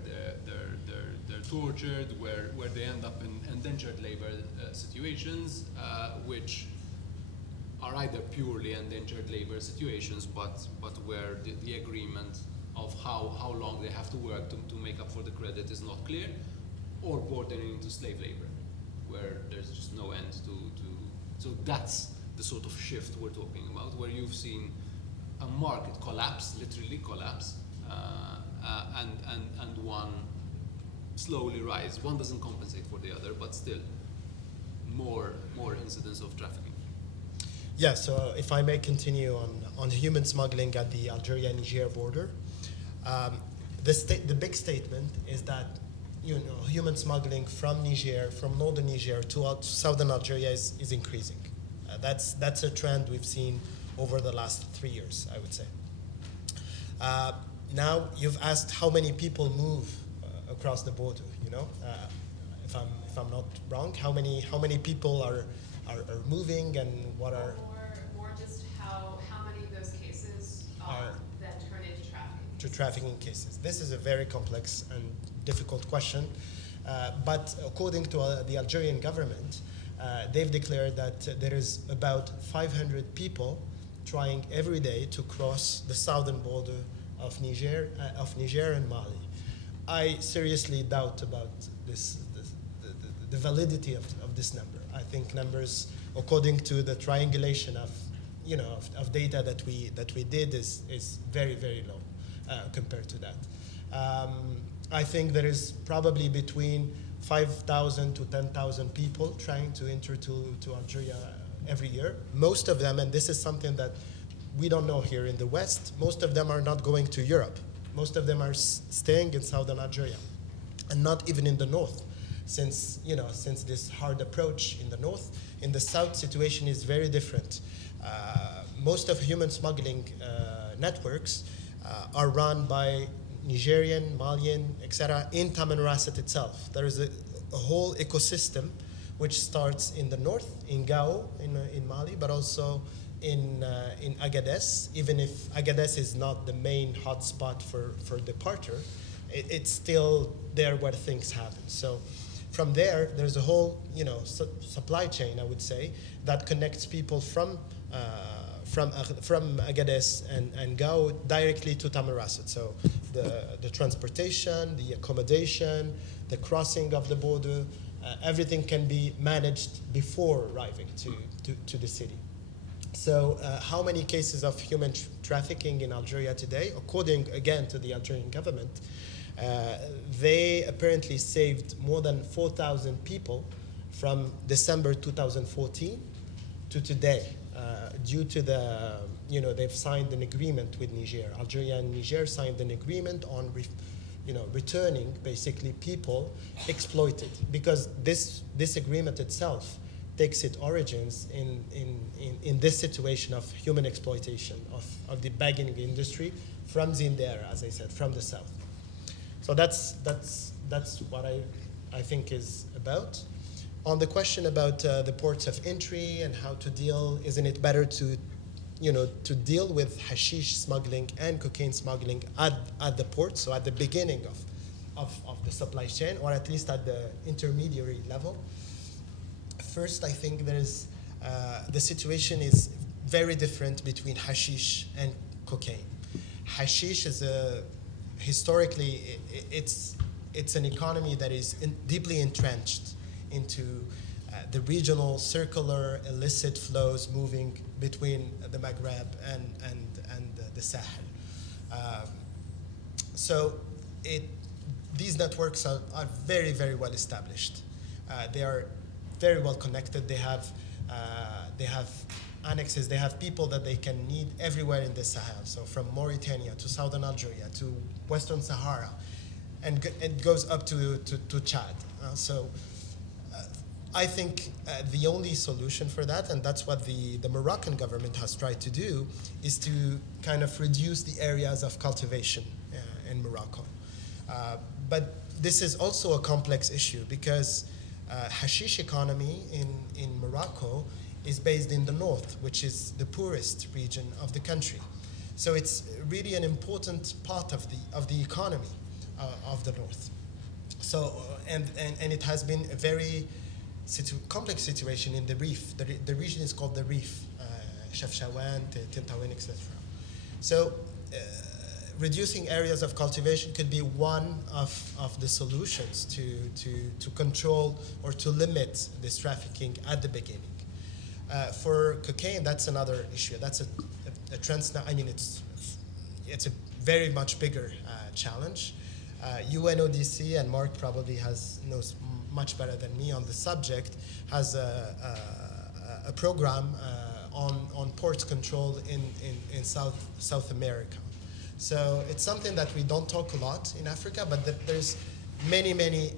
they're tortured, where they end up in indentured labor situations, which are either purely endangered labor situations, but where the agreement of how long they have to work to make up for the credit is not clear, or bordering into slave labor, where there's just no end to. So that's the sort of shift we're talking about, where you've seen a market collapse, literally collapse, and one slowly rise. One doesn't compensate for the other, but still more incidents of trafficking. Yeah, so if I may continue on human smuggling at the Algeria-Niger border, the big statement is that human smuggling from Niger, from northern Niger to southern Algeria is increasing. That's a trend we've seen over the last 3 years, I would say. Now you've asked how many people move across the border. If I'm not wrong, how many people are moving, and what are more just how many of those cases then turn into trafficking? To trafficking cases. This is a very complex and difficult question, but according to the Algerian government, they've declared that there is about 500 people trying every day to cross the southern border of Niger and Mali. I seriously doubt about the validity of this number. I think numbers, according to the triangulation of data that we did, is very, very low compared to that. I think there is probably between 5,000 to 10,000 people trying to enter to Algeria every year. Most of them, and this is something that we don't know here in the West, most of them are not going to Europe. Most of them are staying in southern Algeria, and not even in the north, since this hard approach in the north. In the south, situation is very different. Most of human smuggling networks are run by Nigerian, Malian, etc. in Tamanrasset itself. There is a whole ecosystem which starts in the north, in Gao, in Mali, but also in Agadez. Even if Agadez is not the main hotspot for departure, it's still there where things happen. So from there's a whole supply chain, I would say, that connects people from Agadez and Gao directly to Tamanrasset. So the transportation, the accommodation, the crossing of the border, everything can be managed before arriving to the city. So how many cases of human trafficking in Algeria today? According, again, to the Algerian government, they apparently saved more than 4,000 people from December 2014 to today, due to they've signed an agreement with Niger. Algeria and Niger signed an agreement on returning basically people exploited, because this agreement itself takes its origins in this situation of human exploitation of the bagging industry from Zindera, as I said, from the south. So that's what I think is about. On the question about the ports of entry and how to deal, isn't it better to deal with hashish smuggling and cocaine smuggling at the port, so at the beginning of the supply chain, or at least at the intermediary level? First, I think the situation is very different between hashish and cocaine. Hashish is historically, it's an economy that is deeply entrenched into the regional circular illicit flows moving between the Maghreb and the Sahel. These networks are very, very well established. They are very well connected. They have annexes. They have people that they can need everywhere in the Sahel. So from Mauritania to southern Algeria to Western Sahara, and it goes up to Chad. I think the only solution for that, and that's what the Moroccan government has tried to do, is to kind of reduce the areas of cultivation in Morocco. But this is also a complex issue, because hashish economy in Morocco is based in the north, which is the poorest region of the country. So it's really an important part of the economy of the north. So and it has been a very complex situation in the Rif. The region is called the Rif Chefchaouen, Tintagouin, etc. So reducing areas of cultivation could be one of the solutions to control or to limit this trafficking at the beginning. For cocaine, that's another issue. That's I mean, it's a very much bigger challenge. UNODC, and Mark probably knows much better than me on the subject, has a program on port control in South America. So it's something that we don't talk a lot in Africa, but there's many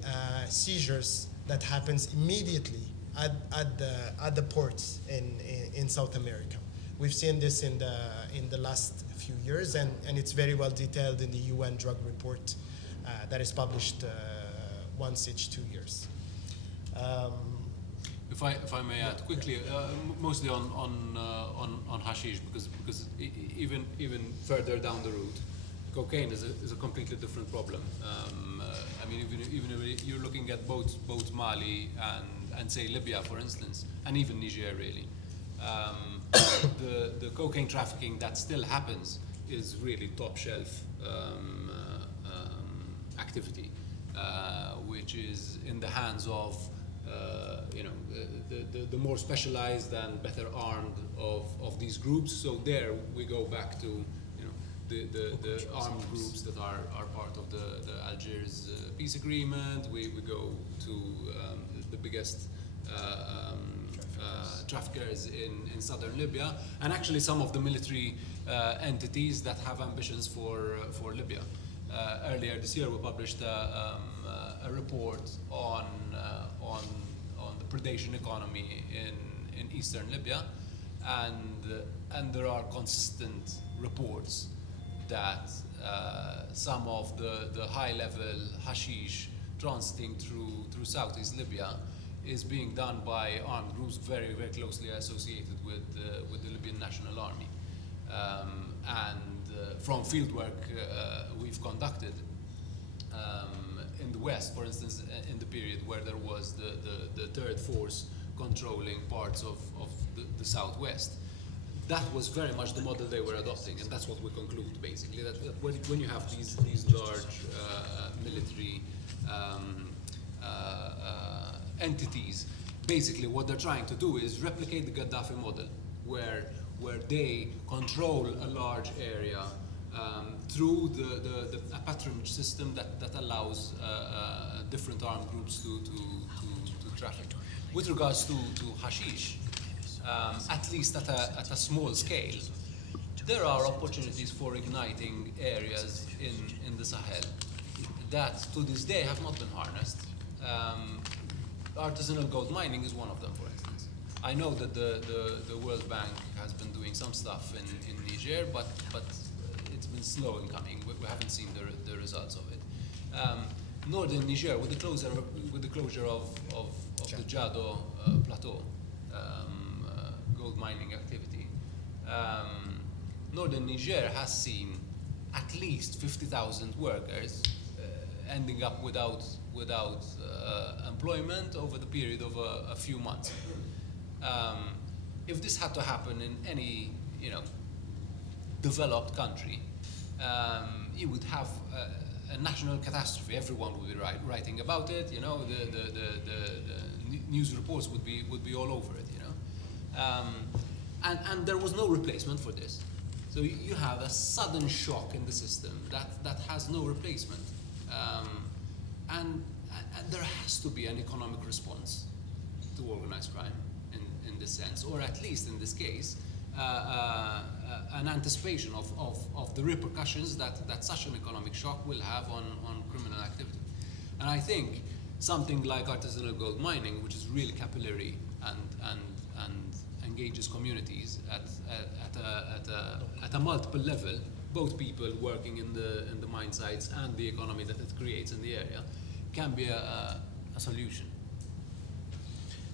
seizures that happens immediately at the ports in South America. We've seen this in the last few years, and it's very well detailed in the UN drug report that is published once each 2 years. If I may add quickly, mostly on hashish, because even further down the route, cocaine is a completely different problem. I mean, even if you're looking at both Mali and say Libya, for instance, and even Niger, really, the cocaine trafficking that still happens is really top shelf activity, which is in the hands of the more specialized and better armed of these groups. So there we go back to the armed groups that are part of the Algiers peace agreement. We go to the biggest traffickers in southern Libya, and actually some of the military entities that have ambitions for Libya. Earlier this year, we published a report on the predation economy in eastern Libya, and there are consistent reports that some of the high-level hashish transiting through southeast Libya is being done by armed groups very, very closely associated with the Libyan National Army. From fieldwork we've conducted in the West, for instance, in the period where there was the third force controlling parts of the Southwest, that was very much the model they were adopting, and that's what we conclude, basically, that when you have these large military entities, basically what they're trying to do is replicate the Gaddafi model, where they control a large area through a patronage system that allows different armed groups to traffic. With regards to hashish, at least at a small scale, there are opportunities for igniting areas in the Sahel that to this day have not been harnessed. Artisanal gold mining is one of them, for instance. I know that the World Bank has been doing some stuff in Niger, but it's been slow in coming. We haven't seen the results of it. Northern Niger, with the closure of the Jado plateau gold mining activity, Northern Niger has seen at least 50,000 workers ending up without employment over the period of a few months. If this had to happen in any developed country, you would have a national catastrophe. Everyone would be writing about it. The news reports would be all over it. And there was no replacement for this. So you have a sudden shock in the system that has no replacement. And there has to be an economic response to organized crime in this sense, or at least in this case, an anticipation of the repercussions that such an economic shock will have on criminal activity. And I think something like artisanal gold mining, which is really capillary and engages communities at a multiple level, both people working in the mine sites and the economy that it creates in the area, can be a solution.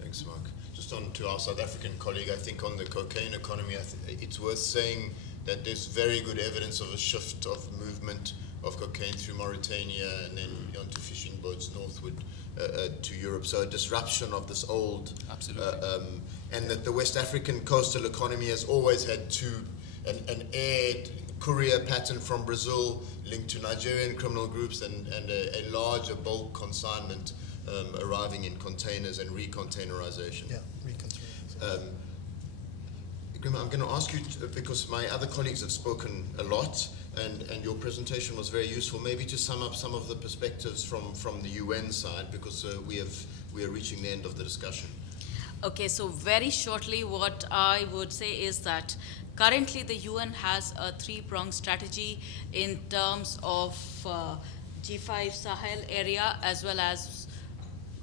Thanks, Mark. Just on to our South African colleague, I think on the cocaine economy, it's worth saying that there's very good evidence of a shift of movement of cocaine through Mauritania and then onto fishing boats northward to Europe. So a disruption of this old, and that the West African coastal economy has always had an air courier pattern from Brazil linked to Nigerian criminal groups and a larger bulk consignment arriving in containers and recontainerization. Yeah, recontainerization. Garima, I'm going to ask you, because my other colleagues have spoken a lot, and your presentation was very useful, maybe to sum up some of the perspectives from the UN side, because we are reaching the end of the discussion. Okay, so very shortly what I would say is that currently the UN has a three-pronged strategy in terms of G5 Sahel area as well as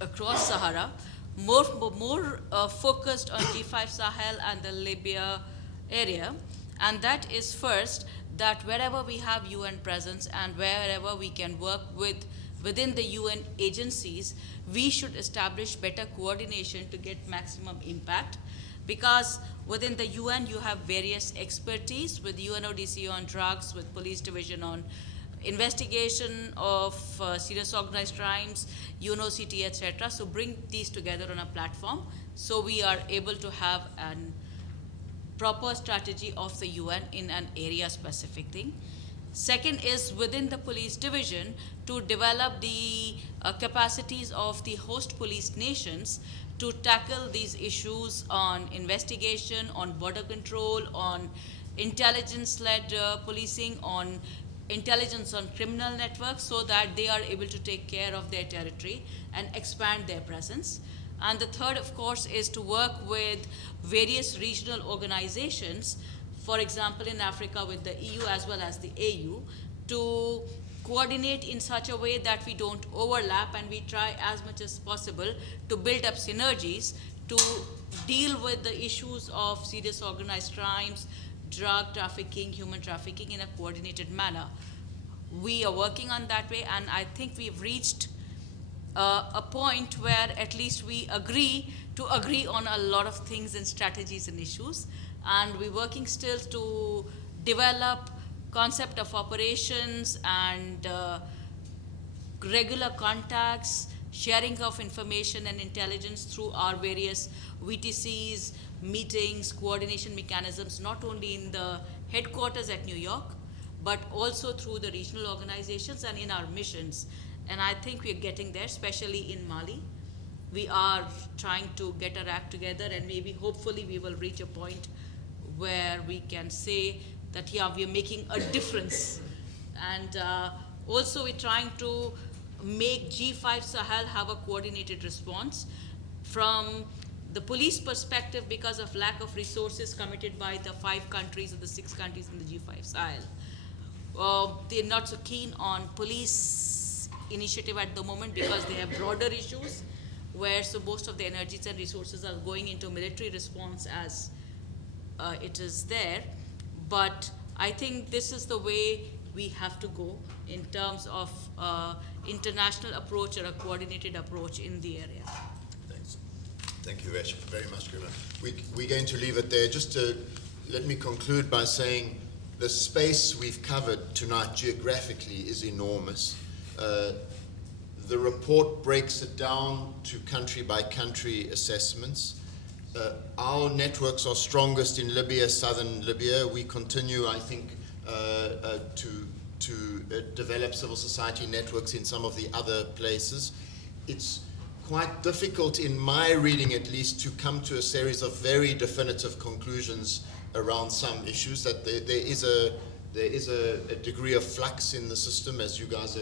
across Sahara, more focused on G5 Sahel and the Libya area. And that is first, that wherever we have UN presence and wherever we can work within the UN agencies, we should establish better coordination to get maximum impact. Because within the UN, you have various expertise with UNODC on drugs, with police division on investigation of serious organized crimes, UNOCT, etc. So bring these together on a platform so we are able to have a proper strategy of the UN in an area specific thing. Second is within the police division to develop the capacities of the host police nations to tackle these issues on investigation, on border control, on intelligence-led policing, on intelligence on criminal networks, so that they are able to take care of their territory and expand their presence. And the third, of course, is to work with various regional organizations, for example, in Africa with the EU as well as the AU, to coordinate in such a way that we don't overlap and we try as much as possible to build up synergies to deal with the issues of serious organized crimes, drug trafficking, human trafficking in a coordinated manner. We are working on that way, and I think we've reached a point where at least we agree on a lot of things and strategies and issues, and we're working still to develop concept of operations and regular contacts, sharing of information and intelligence through our various VTCs, meetings, coordination mechanisms, not only in the headquarters at New York, but also through the regional organizations and in our missions. And I think we're getting there, especially in Mali. We are trying to get our act together, and maybe hopefully we will reach a point where we can say that, yeah, we are making a difference. And also we're trying to make G5 Sahel have a coordinated response from the police perspective because of lack of resources committed by the 5 countries or the 6 countries in the G5 Sahel. They're not so keen on police initiative at the moment because they have broader issues where so most of the energies and resources are going into military response as it is there. But I think this is the way we have to go in terms of international approach or a coordinated approach in the area. Thanks. Thank you very much, Garima. We're going to leave it there. Just to let me conclude by saying the space we've covered tonight geographically is enormous. The report breaks it down to country-by-country assessments. Our networks are strongest in Libya, southern Libya. We continue, I think, to develop civil society networks in some of the other places. It's quite difficult, in my reading at least, to come to a series of very definitive conclusions around some issues, that there is a degree of flux in the system, as you guys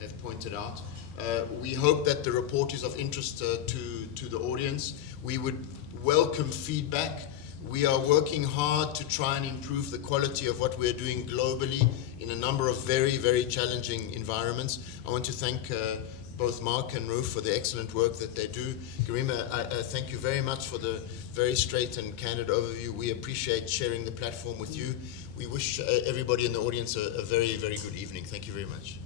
have pointed out. We hope that the report is of interest to the audience. We would welcome feedback. We are working hard to try and improve the quality of what we're doing globally in a number of very, very challenging environments. I want to thank both Mark and Raouf for the excellent work that they do. Garima, I thank you very much for the very straight and candid overview. We appreciate sharing the platform with you. We wish everybody in the audience a very, very good evening. Thank you very much.